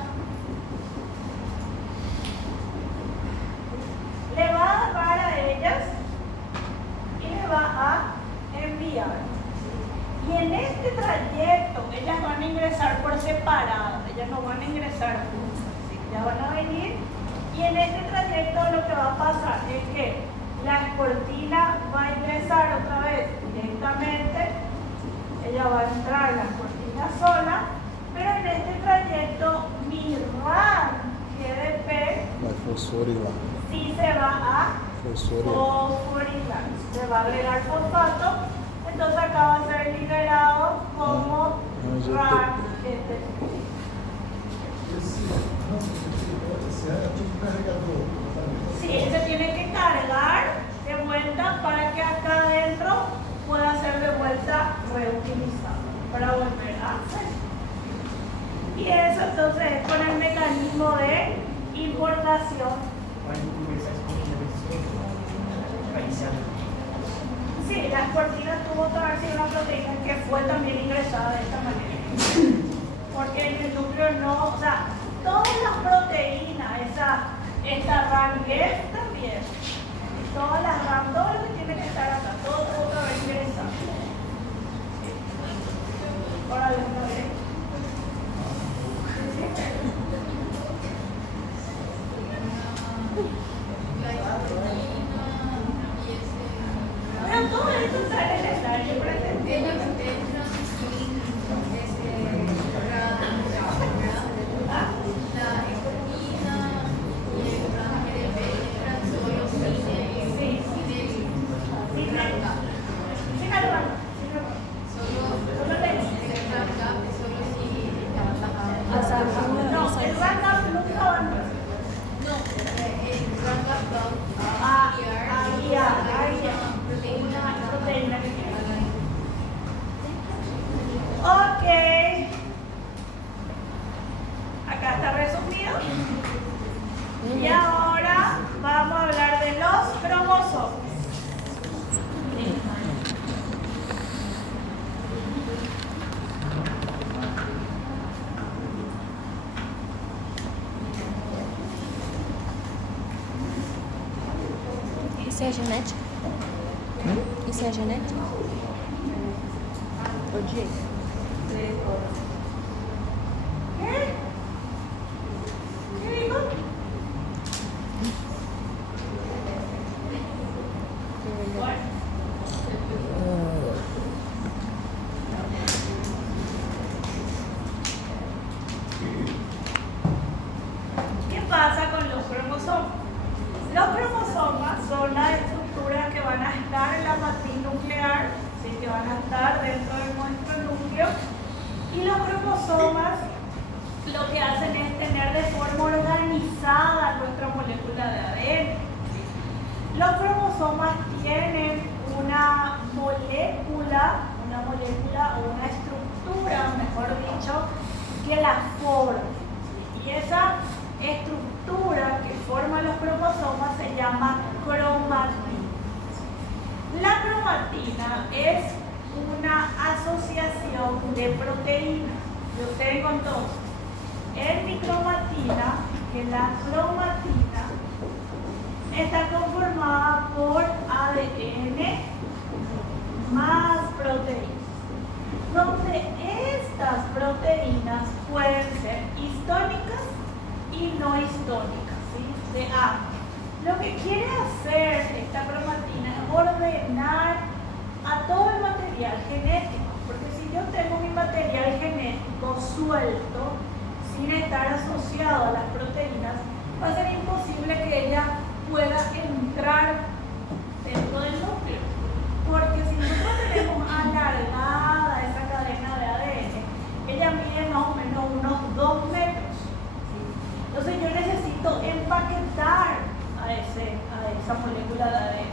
le va a agarrar a ellas y le va a enviar. Y en este trayecto, ellas van a ingresar por separado, ellas no van a ingresar juntas, ¿sí? Ellas van a venir y en este trayecto lo que va a pasar es que la escortina va a ingresar otra vez directamente, ella va a entrar la escortina sola, pero en este trayecto mi RAM GDP Vai fosforilar. sí se va a Fosforilar. fosforizar, se va a agregar fosfato, entonces acá va a ser liberado como RAM GDP. Sí, se tiene que cargar de vuelta para que acá adentro pueda ser de vuelta reutilizado para volver a hacer. Y eso entonces es con el mecanismo de importación. Sí, la escortina tuvo que haber sido una proteína que fue también ingresada de esta manera. Porque en el núcleo no, o sea, todas las proteínas, esta RANGEF también, todas las RAM, todo lo que tiene que estar acá, todo tuvo que haber ingresado. Ahora lo sé. Pero todo esto está en el ensayo presente. Ok, acá está resumido. Y ahora vamos a hablar de los cromosomas. Isso é genética? Isso é genética? ¿Qué? ¿Qué dijo? ¿Qué pasa con los cromosomas? Los cromosomas son las estructuras que van a estar en la matriz nuclear, ¿sí? Que van a estar dentro de nuestro núcleo. Y los cromosomas lo que hacen es tener de forma organizada nuestra molécula de ADN. Los cromosomas tienen una molécula o una estructura, mejor dicho, que la forma. Y esa estructura que forma los cromosomas se llama cromatina. La cromatina es una asociación de proteínas. Yo tengo entonces en mi cromatina que la cromatina está conformada por ADN más proteínas, donde estas proteínas pueden ser histónicas y no histónicas, ¿sí? De A. Lo que quiere hacer esta cromatina es ordenar a todo el material genético, porque si yo tengo mi material genético suelto, sin estar asociado a las proteínas, va a ser imposible que ella pueda entrar dentro del núcleo. Porque si nosotros tenemos alargada esa cadena de ADN, ella mide más o menos unos 2 metros. Entonces yo necesito empaquetar a esa molécula de ADN.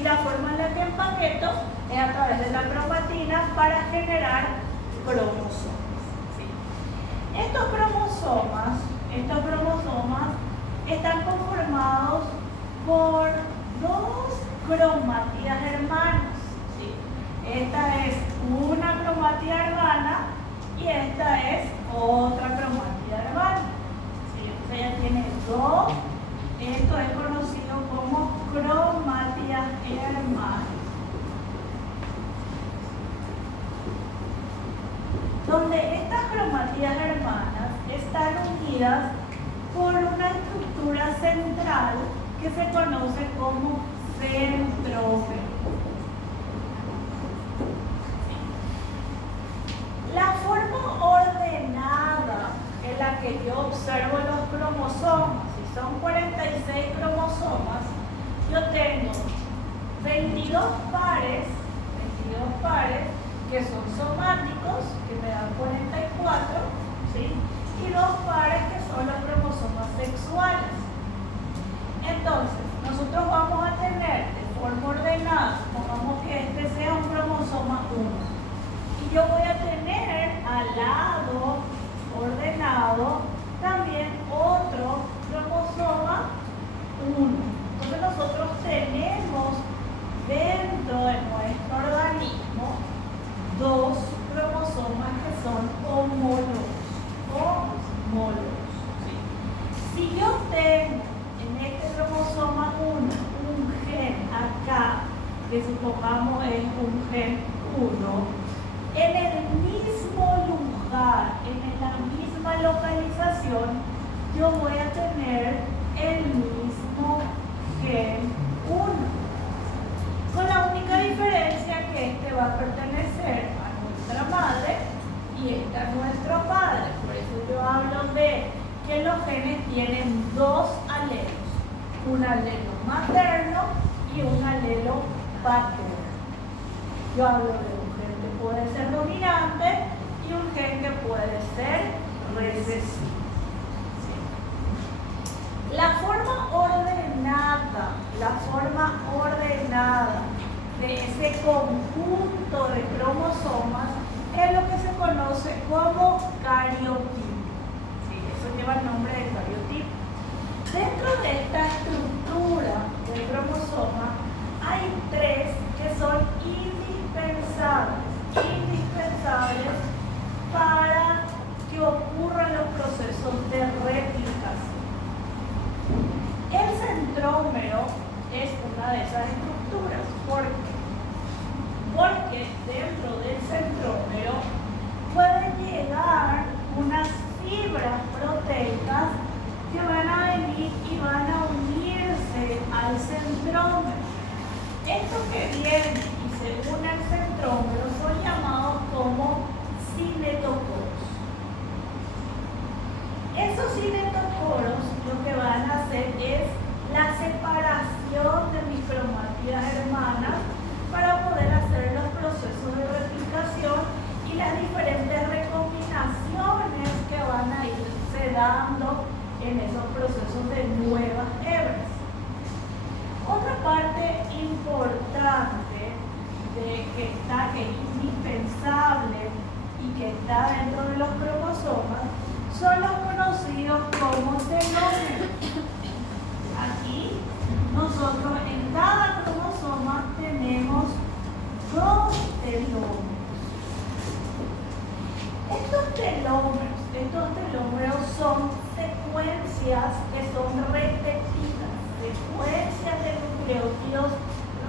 Y la forma en la que empaqueto es a través de la cromatina para generar cromosomas. ¿Sí? Estos cromosomas están conformados por 2 cromátidas hermanas. ¿Sí? Esta es una cromatida hermana y esta es otra cromatida hermana. ¿Sí? Entonces ella tiene 2. Esto es conocido como cromátidas hermanas. donde estas cromatías hermanas están unidas por una estructura central que se conoce como centrómero. La forma ordenada en la que yo observo los cromosomas, si son 46 cromosomas, yo tengo 22 pares que son somáticos, que me dan 44, ¿sí? Y 2 pares que son los cromosomas sexuales. Entonces, nosotros vamos a tener de forma ordenada, pongamos que este sea un cromosoma 1. Y yo voy a tener al lado ordenado también otro cromosoma 1. Entonces nosotros tenemos dentro de nuestro organismo 2 cromosomas que son homólogos. ¿Sí? Si yo tengo en este cromosoma 1 un gen acá, que supongamos es un gen 1, en el mismo lugar, en la misma localización, yo voy a tener el mismo gen 1. Con la única diferencia que este va a pertenecer a nuestra madre y este a nuestro padre. Por eso yo hablo de que los genes tienen 2 alelos, un alelo materno y un alelo paterno. Yo hablo de un gen que puede ser dominante y un gen que puede ser recesivo. La forma ordenada de ese conjunto de cromosomas es lo que se conoce como cariotipo. Sí, eso lleva el nombre de cariotipo. Dentro de esta estructura del cromosoma hay 3 que son indispensables para que ocurran los procesos de replicación. El centrómero es una de esas estructuras. ¿Por qué? Porque dentro del centrómero pueden llegar unas fibras proteicas que van a venir y van a unirse al centrómero. Estos que vienen y se unen al centrómero son llamados como cinetocoros. Esos cinetocoros lo que van a hacer es la separación de mis cromatías hermanas para poder hacer los procesos de replicación y las diferentes recombinaciones que van a irse dando en esos procesos de nuevas hebras. Otra parte importante que es indispensable y que está dentro de los cromosomas son los conocidos como telómeros. Aquí nosotros en cada cromosoma tenemos 2 telómeros. Estos telómeros son secuencias que son repetidas, secuencias de nucleótidos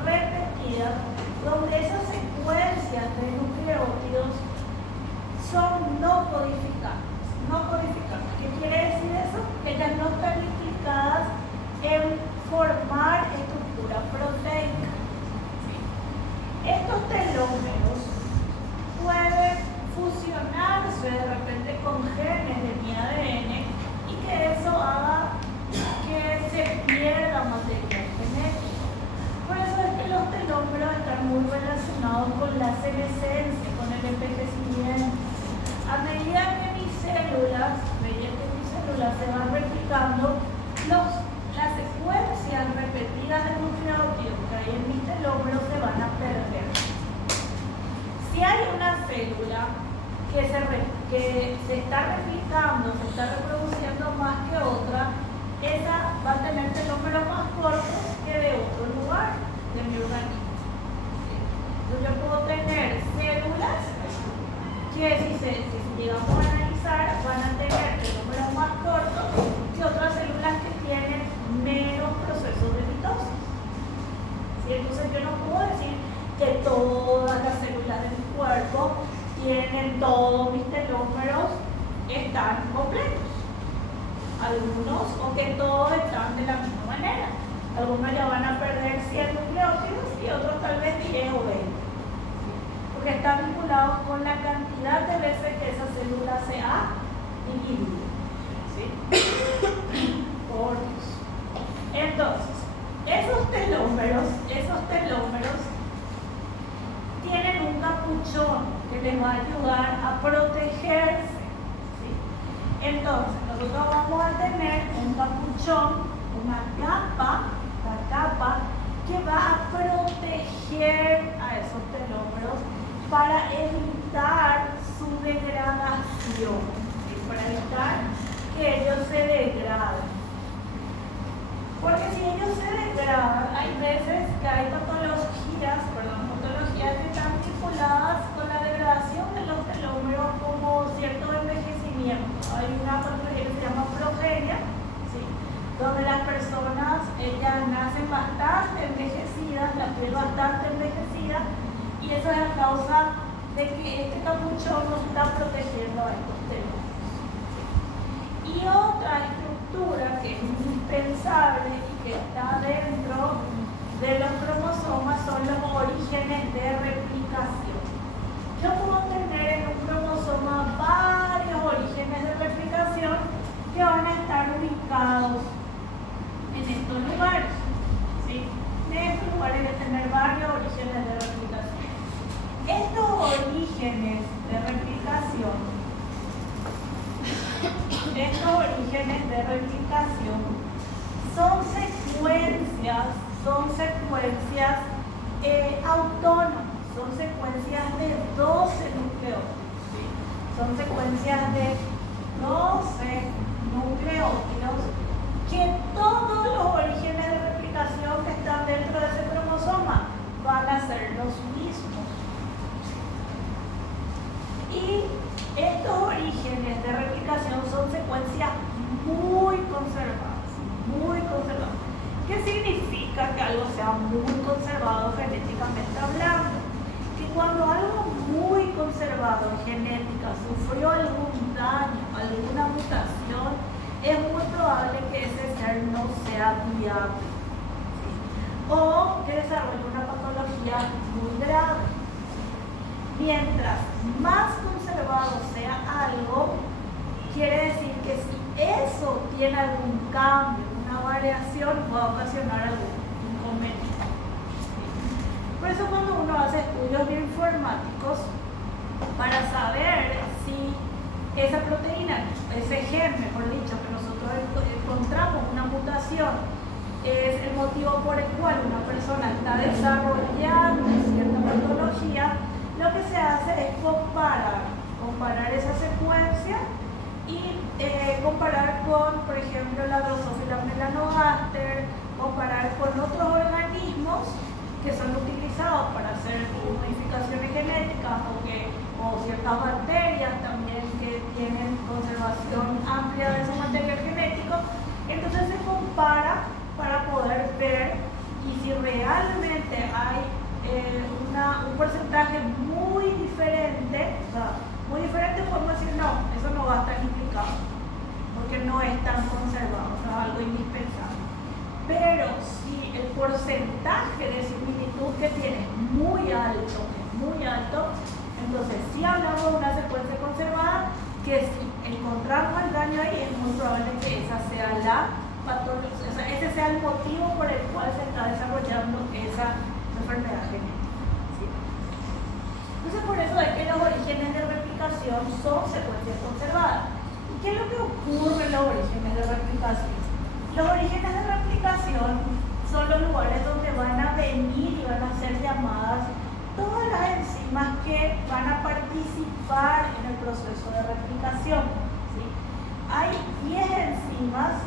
repetidas, donde esas secuencias de nucleótidos son no codificadas. ¿Qué quiere decir eso? Que ellas no están implicadas en formar estructura proteica. ¿Sí? Estos telómeros pueden fusionarse de repente con genes de mi ADN y que eso haga que se pierda material genético. Por eso es que los telómeros están muy relacionados con la senescencia, con el envejecimiento. A medida que mis células se van replicando, las secuencias repetidas de nucleótidos que hay en mis telómeros se van a perder. Si hay una célula que se está replicando, se está reproduciendo más que otra, esa va a tener telómeros más cortos que de otro lugar de mi organismo. Yo puedo tener células que si llegamos a analizar van a tener telómeros más cortos que otras células que tienen menos procesos de mitosis. ¿Sí? Entonces yo no puedo decir que todas las células de mi cuerpo tienen todos mis telómeros, están completos. Algunos, o que todos están de la misma manera. Algunos ya van a perder 100 nucleótidos y otros tal vez 10 o 20. Porque están vinculados con la cantidad de veces que esa célula se ha dividido. ¿Sí? Por Dios. Entonces, esos telómeros tienen un capuchón que les va a ayudar a protegerse. ¿Sí? Entonces, nosotros vamos a tener un capuchón, una capa que va a proteger a esos telómeros para evitar su degradación, ¿sí? Para evitar que ellos se degraden. Porque si ellos se degradan, hay veces que hay patologías que están vinculadas con la degradación de los telómeros, como cierto envejecimiento. Hay una patología que se llama progenia, ¿sí? Donde las personas ellas nacen bastante envejecidas, la piel bastante envejecida, y eso es a causa de que este capuchón nos está protegiendo a estos telómeros. Y otra estructura que es indispensable y que está dentro de los cromosomas son los orígenes de replicación. Yo puedo tener en un cromosoma varios orígenes de replicación que van a estar ubicados en estos lugares. ¿Sí? En estos lugares hay que tener varios orígenes de replicación. Estos orígenes de replicación son secuencias autónomas, son secuencias de 12 nucleótidos, ¿sí? Son secuencias de 12 nucleótidos que todos los orígenes de replicación que están dentro de ese cromosoma van a ser los mismos. Y estos orígenes de replicación son secuencias muy conservadas, muy conservadas. ¿Qué significa que algo sea muy conservado genéticamente hablando? Que cuando algo muy conservado en genética sufrió algún daño, alguna mutación, es muy probable que ese ser no sea viable, ¿sí? O que desarrolle una patología muy grave. Mientras más conservado sea algo, quiere decir que si eso tiene algún cambio, una variación, va a ocasionar algún inconveniente. Por eso cuando uno hace estudios bioinformáticos, para saber si esa proteína, ese gen, mejor dicho, que nosotros encontramos una mutación, es el motivo por el cual una persona está desarrollando cierta patología, lo que se hace es comparar esa secuencia y comparar con, por ejemplo, la Drosophila melanogaster, comparar con otros organismos que son utilizados para hacer modificaciones genéticas o ciertas bacterias también que tienen conservación amplia de su material genético. Entonces se compara para poder ver y si realmente hay un porcentaje muy diferente, podemos decir no, eso no va a estar implicado, porque no es tan conservado, no es algo indispensable. Pero si el porcentaje de similitud que tiene es muy alto, entonces si hablamos de una secuencia conservada, que si encontramos el daño ahí, es muy probable que esa sea la patología, o sea, ese sea el motivo por el cual se está desarrollando esa enfermedad genética. ¿Sí? Entonces por eso es que los orígenes de replicación son secuencias conservadas. ¿Y qué es lo que ocurre en los orígenes de replicación? Los orígenes de replicación son los lugares donde van a venir y van a ser llamadas todas las enzimas que van a participar en el proceso de replicación. ¿Sí? Hay 10 enzimas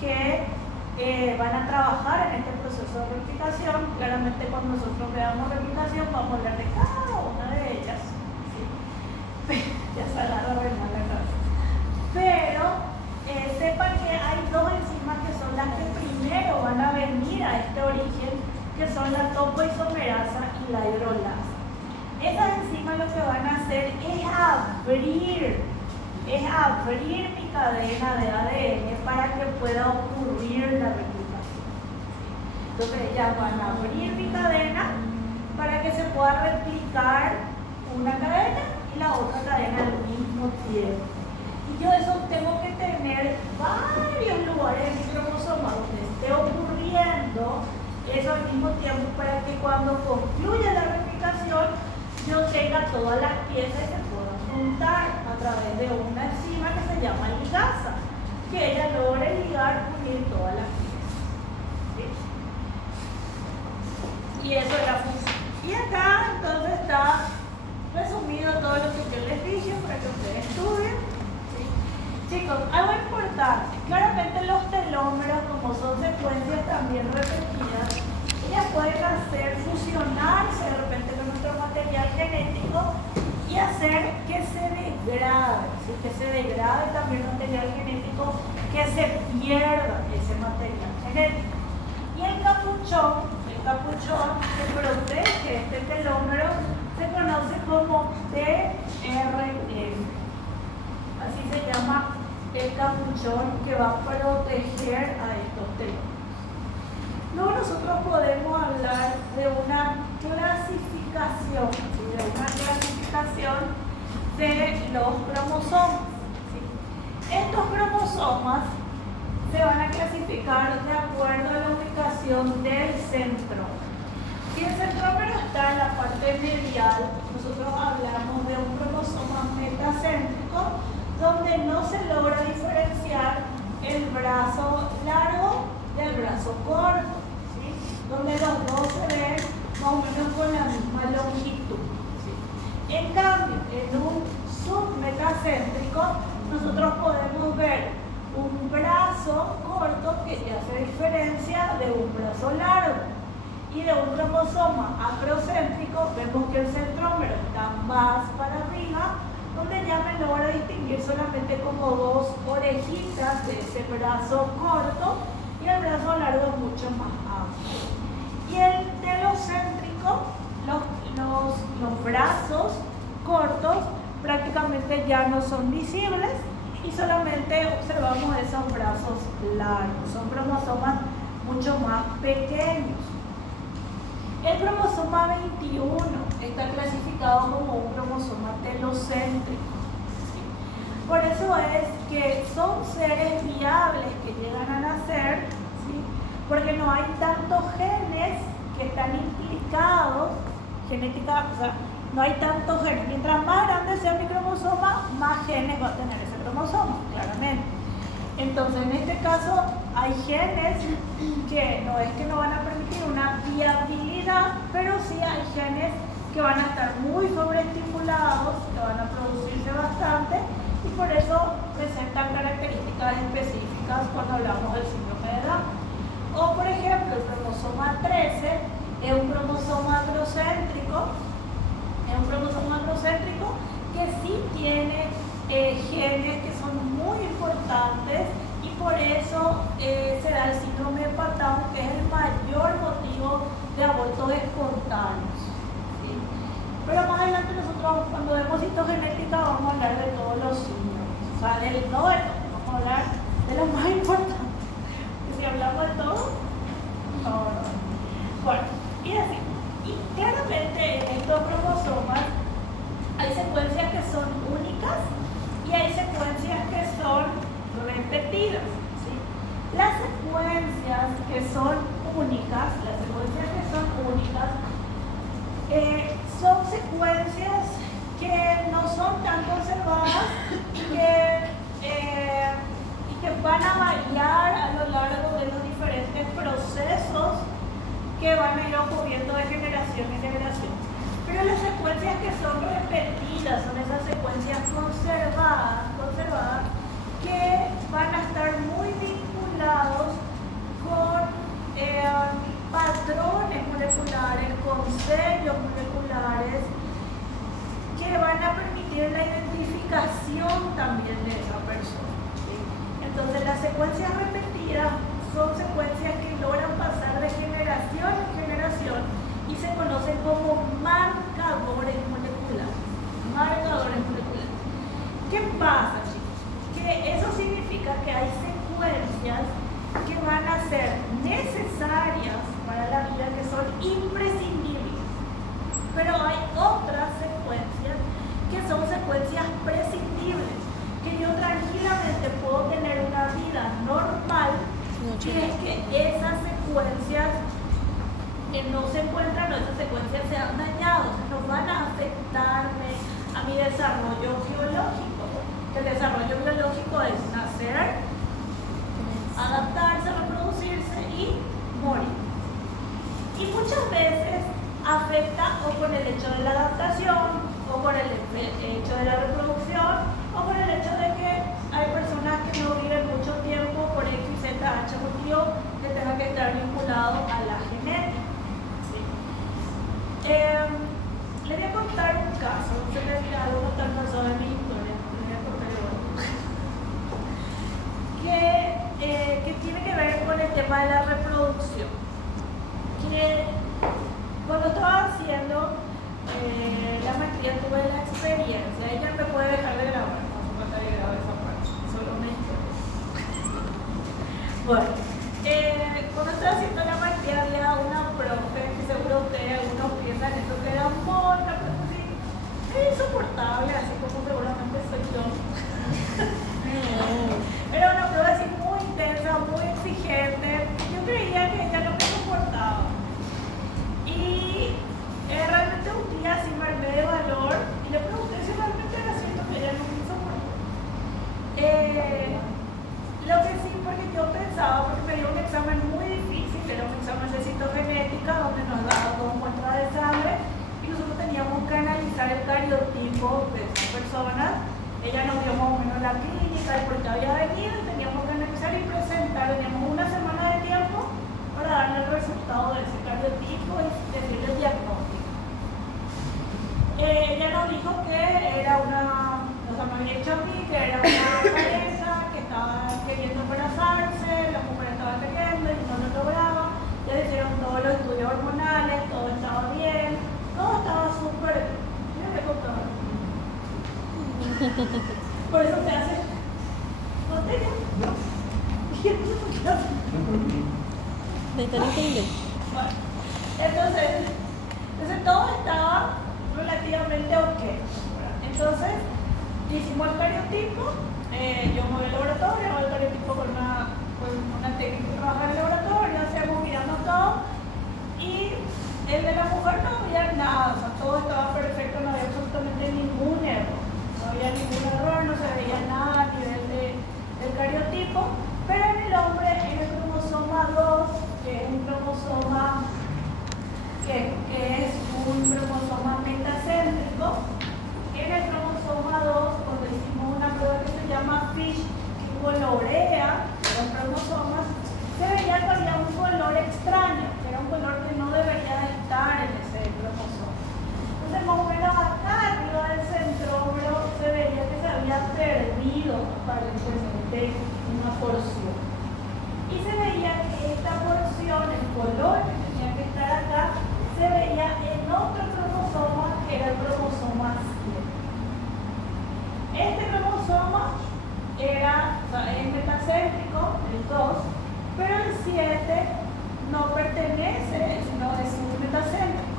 que van a trabajar en este proceso de replicación. Claramente cuando nosotros veamos replicación vamos a hablar de cada una de ellas, ¿sí? Ya se agarra la cabeza. Pero sepan que hay dos enzimas que son las que primero van a venir a este origen, que son la topoisomerasa y la hidrolasa. Esas enzimas enzimas lo que van a hacer es abrir mi cadena de ADN para que pueda ocurrir la replicación. Entonces ellas van a abrir mi cadena para que se pueda replicar una cadena y la otra cadena al mismo tiempo. Y yo eso tengo que tener varios lugares en mi cromosoma donde esté ocurriendo eso al mismo tiempo para que cuando concluya la replicación yo tenga todas las piezas y se puedan juntar a través de una enzima que se llama ligasa, que ella logre ligar, unir todas las piezas. ¿Sí? Y eso es la función. Y acá entonces está resumido todo lo que yo les dije para que ustedes estudien. ¿Sí? Chicos, algo importante. Claramente los telómeros, como son secuencias también repetidas, ellas pueden hacer fusionarse de repente con nuestro material genético y hacer que se degrade, ¿sí? Que se degrade también el material genético, que se pierda ese material genético. Y el capuchón que protege este telómero se conoce como tRN. Así se llama el capuchón que va a proteger a estos telómeros. Luego nosotros podemos hablar de una clasificación, ¿sí? De los cromosomas. ¿Sí? Estos cromosomas se van a clasificar de acuerdo a la ubicación del centrómero. Si el centrómero está en la parte medial, nosotros hablamos de un cromosoma metacéntrico donde no se logra diferenciar el brazo largo del brazo corto, ¿sí? Donde los dos se ven más o menos con la misma longitud. ¿Sí? En cambio, en un submetacéntrico, nosotros podemos ver un brazo corto que ya se diferencia de un brazo largo. Y de un cromosoma acrocéntrico vemos que el centrómero está más para arriba, donde ya me logra distinguir solamente como dos orejitas de ese brazo corto y el brazo largo mucho más amplio. Y el telocéntrico, los brazos cortos prácticamente ya no son visibles y solamente observamos esos brazos largos. Son cromosomas mucho más pequeños. El cromosoma 21 está clasificado como un cromosoma telocéntrico. ¿Sí? Por eso es que son seres viables que llegan a nacer, ¿sí? Porque no hay tantos genes que están implicados, genética, o sea, no hay tantos genes. Mientras más grande sea mi cromosoma, más genes va a tener ese cromosoma, claramente. Entonces, en este caso, hay genes que no es que no van a permitir una viabilidad, pero sí hay genes que van a estar muy sobreestimulados, que van a producirse bastante y por eso presentan características específicas cuando hablamos del síndrome de Down. O, por ejemplo, el cromosoma 13 es un cromosoma acrocéntrico, que sí tiene genes que son muy importantes y por eso se da el síndrome de Patau, que es el mayor motivo de abortos espontáneos. ¿Sí? Pero más adelante nosotros cuando vemos citogenética vamos a hablar de todos los síndromes, o sea, vamos a hablar de lo más importante. Si hablamos de todo, no. Bueno, y así. Y claramente en estos cromosomas hay secuencias que son únicas y hay secuencias que son repetidas. ¿Sí? Las secuencias que son únicas, son secuencias que no son tan conservadas y que van a variar a lo largo de los diferentes procesos que van a ir ocurriendo de generación en generación. Pero las secuencias que son repetidas son esas secuencias conservadas que van a estar muy vinculados con patrones moleculares, con sellos moleculares que van a permitir la identificación también de esa persona. ¿Sí? Entonces las secuencias repetidas son secuencias que logran pasar de generación en generación y se conocen como marcadores moleculares. pasa, chicos? Que eso significa que hay secuencias que van a ser necesarias para la vida, que son imprescindibles. Pero hay otras secuencias que son secuencias prescindibles, que yo tranquilamente puedo tener una vida normal, si es que esas secuencias que no se encuentran o esas secuencias se han dañado, no van a afectarme a mi desarrollo biológico. Que el desarrollo biológico es nacer, adaptarse, reproducirse y morir. Y muchas veces afecta o con el hecho de la adaptación, o con el hecho de la reproducción, o con el hecho de que hay personas que no viven mucho tiempo por X, Z, H motivo que tenga que estar vinculado a la genética. ¿Sí? Le voy a contar un caso, no sé si algo tan basado en mi historia, le voy a contar igual. Que tiene que ver con el tema de la reproducción. Que cuando estaba haciendo la maestría tuve la experiencia, ella me puede dejar de grabar, no hace falta que grabe esa parte, solo una historia. Bueno, cuando estaba haciendo la maestría había una profe que seguro ustedes algunos piensan eso que era mona, pero sí, es insoportable, así como seguramente soy yo. Era una profe así muy intensa, muy exigente. Yo creía que ella no me soportaba. Y realmente un día sí me armé de valor y le pregunté si realmente era cierto que ella no me soportaba. Lo que sí, porque yo pensaba, porque me dio un examen muy difícil, era un examen de citogenética donde nos daban 2 muestras de sangre y nosotros teníamos que analizar el cariotipo de esas personas. Ella nos dio más o menos la clínica, el por qué había venido, y teníamos que analizar y presentar. Teníamos una semana de tiempo para darle el resultado de ese cariotipo y decirle el diagnóstico. Ella nos dijo que era nos había dicho a mí que era una pareja que estaba queriendo embarazarse, la mujer estaba queriendo y no lo lograba. Le hicieron todos los estudios hormonales, todo estaba bien, todo estaba súper bien. Mira qué contaba. Por eso te hace botella. Me están entendiendo. Bueno, entonces todo estaba relativamente ok. Entonces hicimos el cariotipo, yo me voy al laboratorio, hago el cariotipo con una técnica que trabaja en el laboratorio, hacemos mirando todo y el de la mujer no había nada, o sea, todo estaba perfecto, no había absolutamente ningún error. No había ningún error, no se veía nada a nivel del cariotipo, pero en el hombre, en el cromosoma 2, que es un cromosoma metacéntrico, en el cromosoma 2, cuando hicimos una prueba que se llama FISH, que colorea los cromosomas, se veía que había un color extraño, que era un color que no debería estar en ese cromosoma. Entonces, más o menos acá arriba del centrómero se veía que se había perdido aparentemente una porción. Y se veía que esta porción, el color que tenía que estar acá, se veía en otro cromosoma que era el cromosoma 7. Este cromosoma es metacéntrico, el 2, pero el 7 no pertenece, sino es un metacéntrico.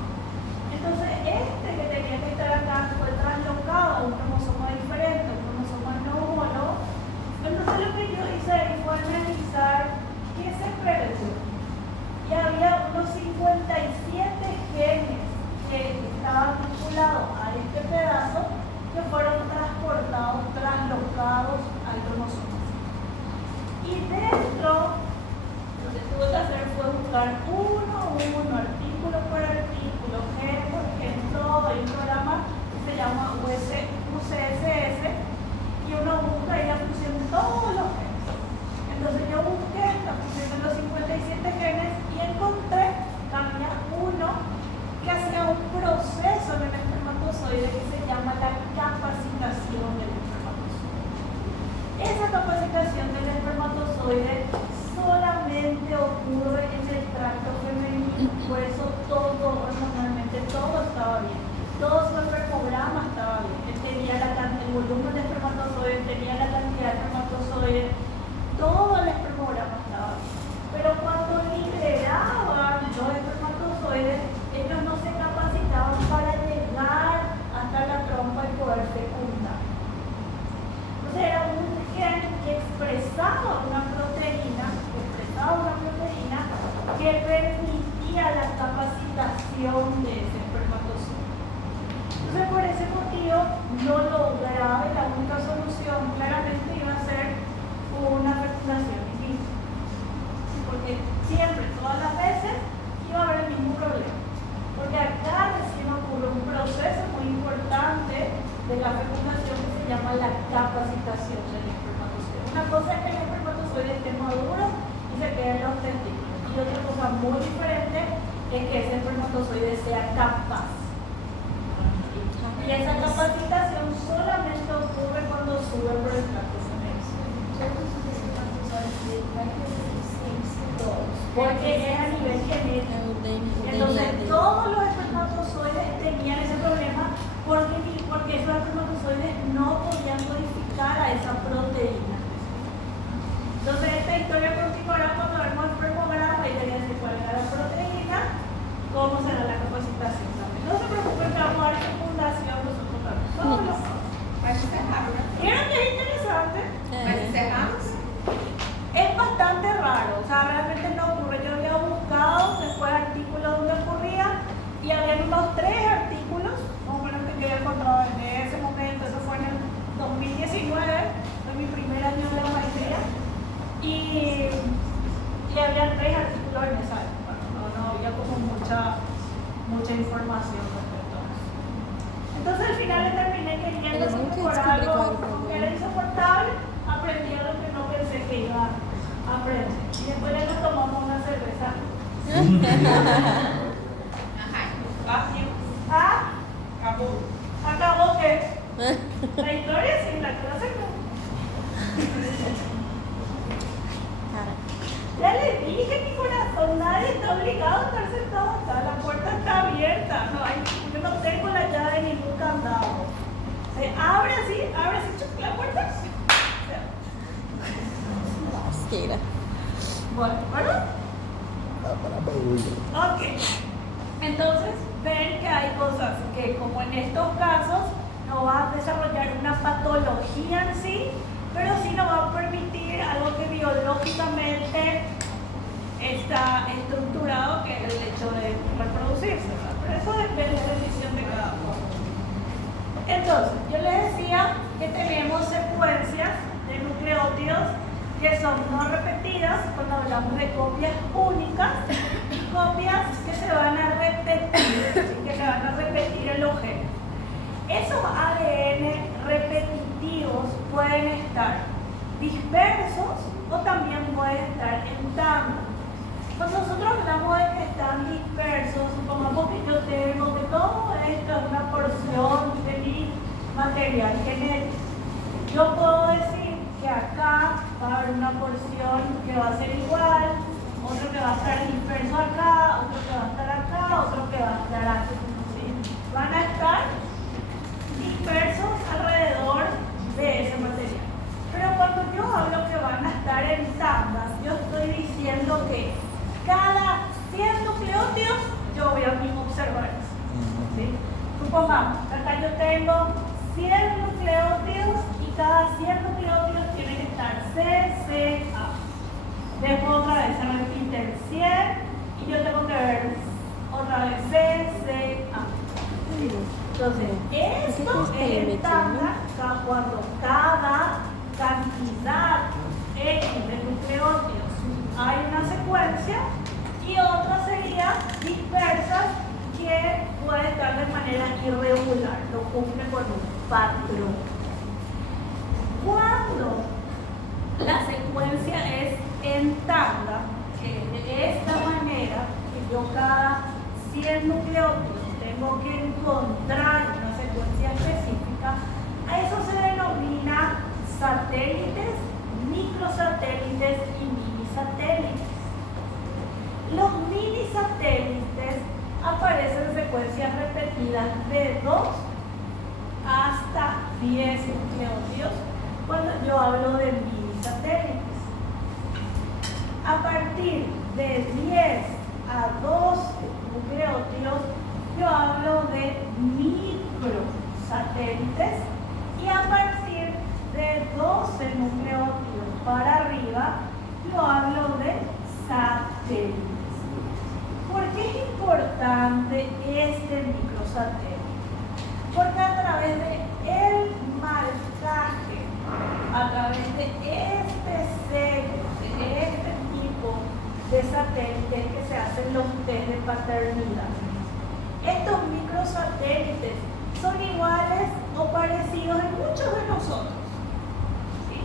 Entonces, este que tenía que estar acá fue traslocado a un cromosoma diferente, un cromosoma no homólogo. Entonces, lo que yo hice ahí fue analizar qué se perdió. Y había unos 57 genes que estaban vinculados a este pedazo que fueron transportados, traslocados al cromosoma. Y dentro, lo que tuve que hacer fue buscar uno a uno, artículo por artículo, gen por gen, todo. Hay un programa que se llama UCSS y uno busca ahí la función de todos los genes. Entonces yo busqué la función de los 57 genes y encontré que había uno que hacía un proceso en el espermatozoide que se llama la capacitación del espermatozoide. Esa capacitación del espermatozoide solamente ocurre en el tracto femenino, por eso todo, hormonalmente todo estaba bien, todo su espermograma estaba bien, él tenía el volumen de espermatozoide única solución claramente iba a ser una fecundación in vitro. Porque siempre, todas las veces, iba a haber el mismo problema. Porque acá recién ocurre un proceso muy importante de la fecundación que se llama la capacitación del espermatozoide. Una cosa es que el espermatozoide esté maduro y se quede en los testículos. Y otra cosa muy diferente es que ese espermatozoide sea capaz. Y esa capacitación solamente ocurre cuando sube por el tracto sexual. Porque es a nivel genético. Entonces todos los espermatozoides tenían ese problema porque esos espermatozoides no podían modificar a esa proteína. Entonces esta historia continuará cuando vemos el espermograma y te voy a decir cuál era la proteína, cómo será la capacitación también. No se preocupen que vamos a dar fecundación nosotros también. Todos los ¿Vieron que es interesante? Es bastante raro, o sea, realmente no ocurre. Yo había buscado después artículos donde ocurría y había unos 3 artículos, más o menos que yo había encontrado en ese momento. Eso fue en el 2019, fue mi primer año de la maestría, y había 3 artículos en esa época. No había como mucha información respecto a eso. Entonces al final le terminé queriendo por algo que era insoportable, aprendí algo que no pensé que iba a aprender. Y después le tomamos una cerveza. ¿Ah? ¿Acabó qué? La historia sí, la clase no. Ya le dije, mi corazón, nadie está obligado a estar sentado acá. La puerta está abierta. Yo no tengo la llave de ningún candado. Se abre así, chuc, la puerta. Lasqueira. Bueno, ok. Entonces, ven que hay cosas que, como en estos casos, no va a desarrollar una patología en sí, pero sí nos va a permitir algo que biológicamente está estructurado, que es el hecho de reproducirse, ¿verdad? Pero eso depende de la decisión de cada uno. Entonces, yo les decía que tenemos secuencias de nucleótidos que son no repetidas cuando hablamos de copias únicas y copias que se van a repetir en los genes. Esos ADN repetitivos pueden estar dispersos o también pueden estar en tanda. Cuando nosotros hablamos de que están dispersos, supongamos que yo tengo que todo esto es una porción de mi material genético. Yo puedo decir que acá va a haber una porción que va a ser igual, otro que va a estar disperso acá, otro que va a estar acá, otro que va a estar aquí. ¿Sí? Van a estar dispersos alrededor de ese material. Pero cuando yo hablo que van a estar en tandas, yo estoy diciendo que cada 100 nucleótidos yo voy a observar eso. ¿Sí? Supongamos, acá yo tengo 100 nucleótidos y cada 100 nucleótidos tiene que estar CCA. Después otra vez se repite 100 y yo tengo que ver otra vez CCA. ¿Sí? Entonces, esto es en tanda cuando cada cantidad X de nucleótidos hay una secuencia y otra sería dispersas que puede estar de manera irregular, no cumple con un patrón. Cuando la secuencia es en tanda, que de esta manera, que yo cada 100 nucleótidos tengo que encontrar una secuencia específica, a eso se denomina satélites, microsatélites y minisatélites. Los minisatélites aparecen en secuencias repetidas de 2 hasta 10 nucleótidos cuando yo hablo de minisatélites. A partir de 10 a 2 nucleótidos yo hablo de microsatélites y a partir de 12 nucleótidos para arriba yo hablo de satélites. ¿Por qué es importante este microsatélite? Porque a través de el marcaje hacen los test de paternidad. Estos microsatélites son iguales o parecidos en muchos de nosotros, ¿sí?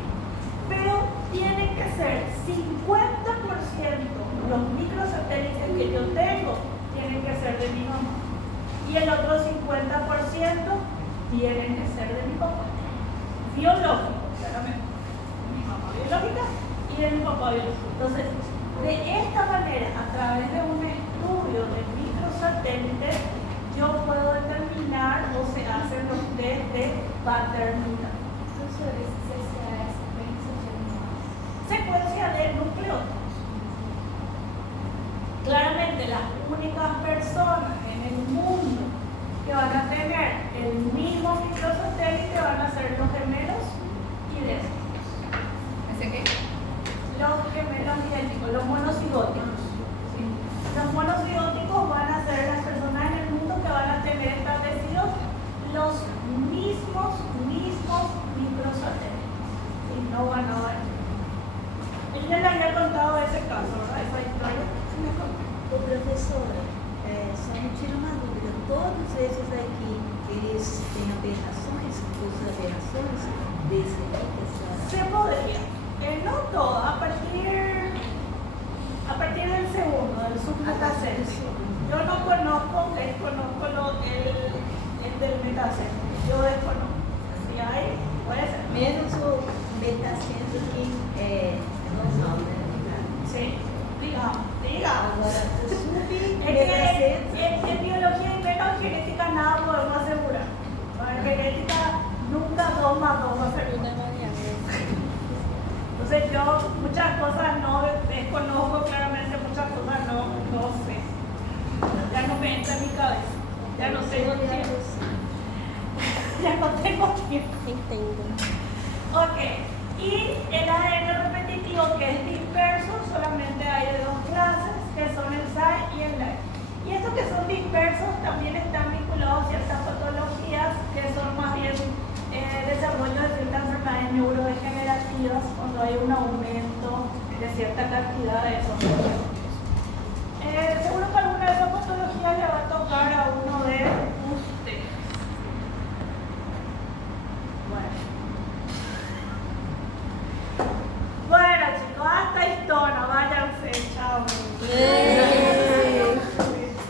Pero tienen que ser 50% los microsatélites que yo tengo tienen que ser de mi mamá y el otro 50% tienen que ser de mi papá biológico, claramente, de mi mamá biológica y de mi papá biológico. Entonces, de esta manera, a través de un estudio de microsatélites, yo puedo determinar o se hacen los test de paternidad. Secuencia de nucleótidos. Claramente las únicas personas en el mundo que van a tener el mismo microsatélite van a ser los gemelos idénticos. ¿Ese qué? Los gemelos idénticos, los monocigóticos. ¿Sí? Los monocigóticos van a ser las personas en el mundo que van a tener establecidos los mismos microsatélites. Y no van a variar. Él ya le había contado ese caso, ¿verdad? Esa historia. Sí, me contó. O professora, só me tira uma dúvida. Todos esses aqui, eles têm aberrações? Usam aberrações desse aqui que a senhora... Se podría. No todo, a partir del segundo, del submetacéntrico. Yo no conozco, desconozco el del metacéntrico. Yo desconozco. Si hay, puede ser. Menos o metacentro que é normal, né? Sí, digamos. Agora, o Es submetacentro... que en biología y menos en genética nada podemos asegurar. En genética nunca 2 más 2 va a ser 1. Entonces yo muchas cosas no desconozco claramente, muchas cosas no sé. Ya no me entra en mi cabeza. Ya no tengo tiempo. Ya no tengo tiempo. Entendo. Ok. Y el ADN repetitivo que es disperso solamente hay de 2 clases, que son el SAE y el LAE. Y estos que son dispersos también están vinculados a ciertas patologías que son más bien desarrollo de ciertas enfermedades neurodegenerativas cuando hay un aumento de cierta cantidad de esos patologías. Seguro que alguna de esas patologías le va a tocar a uno de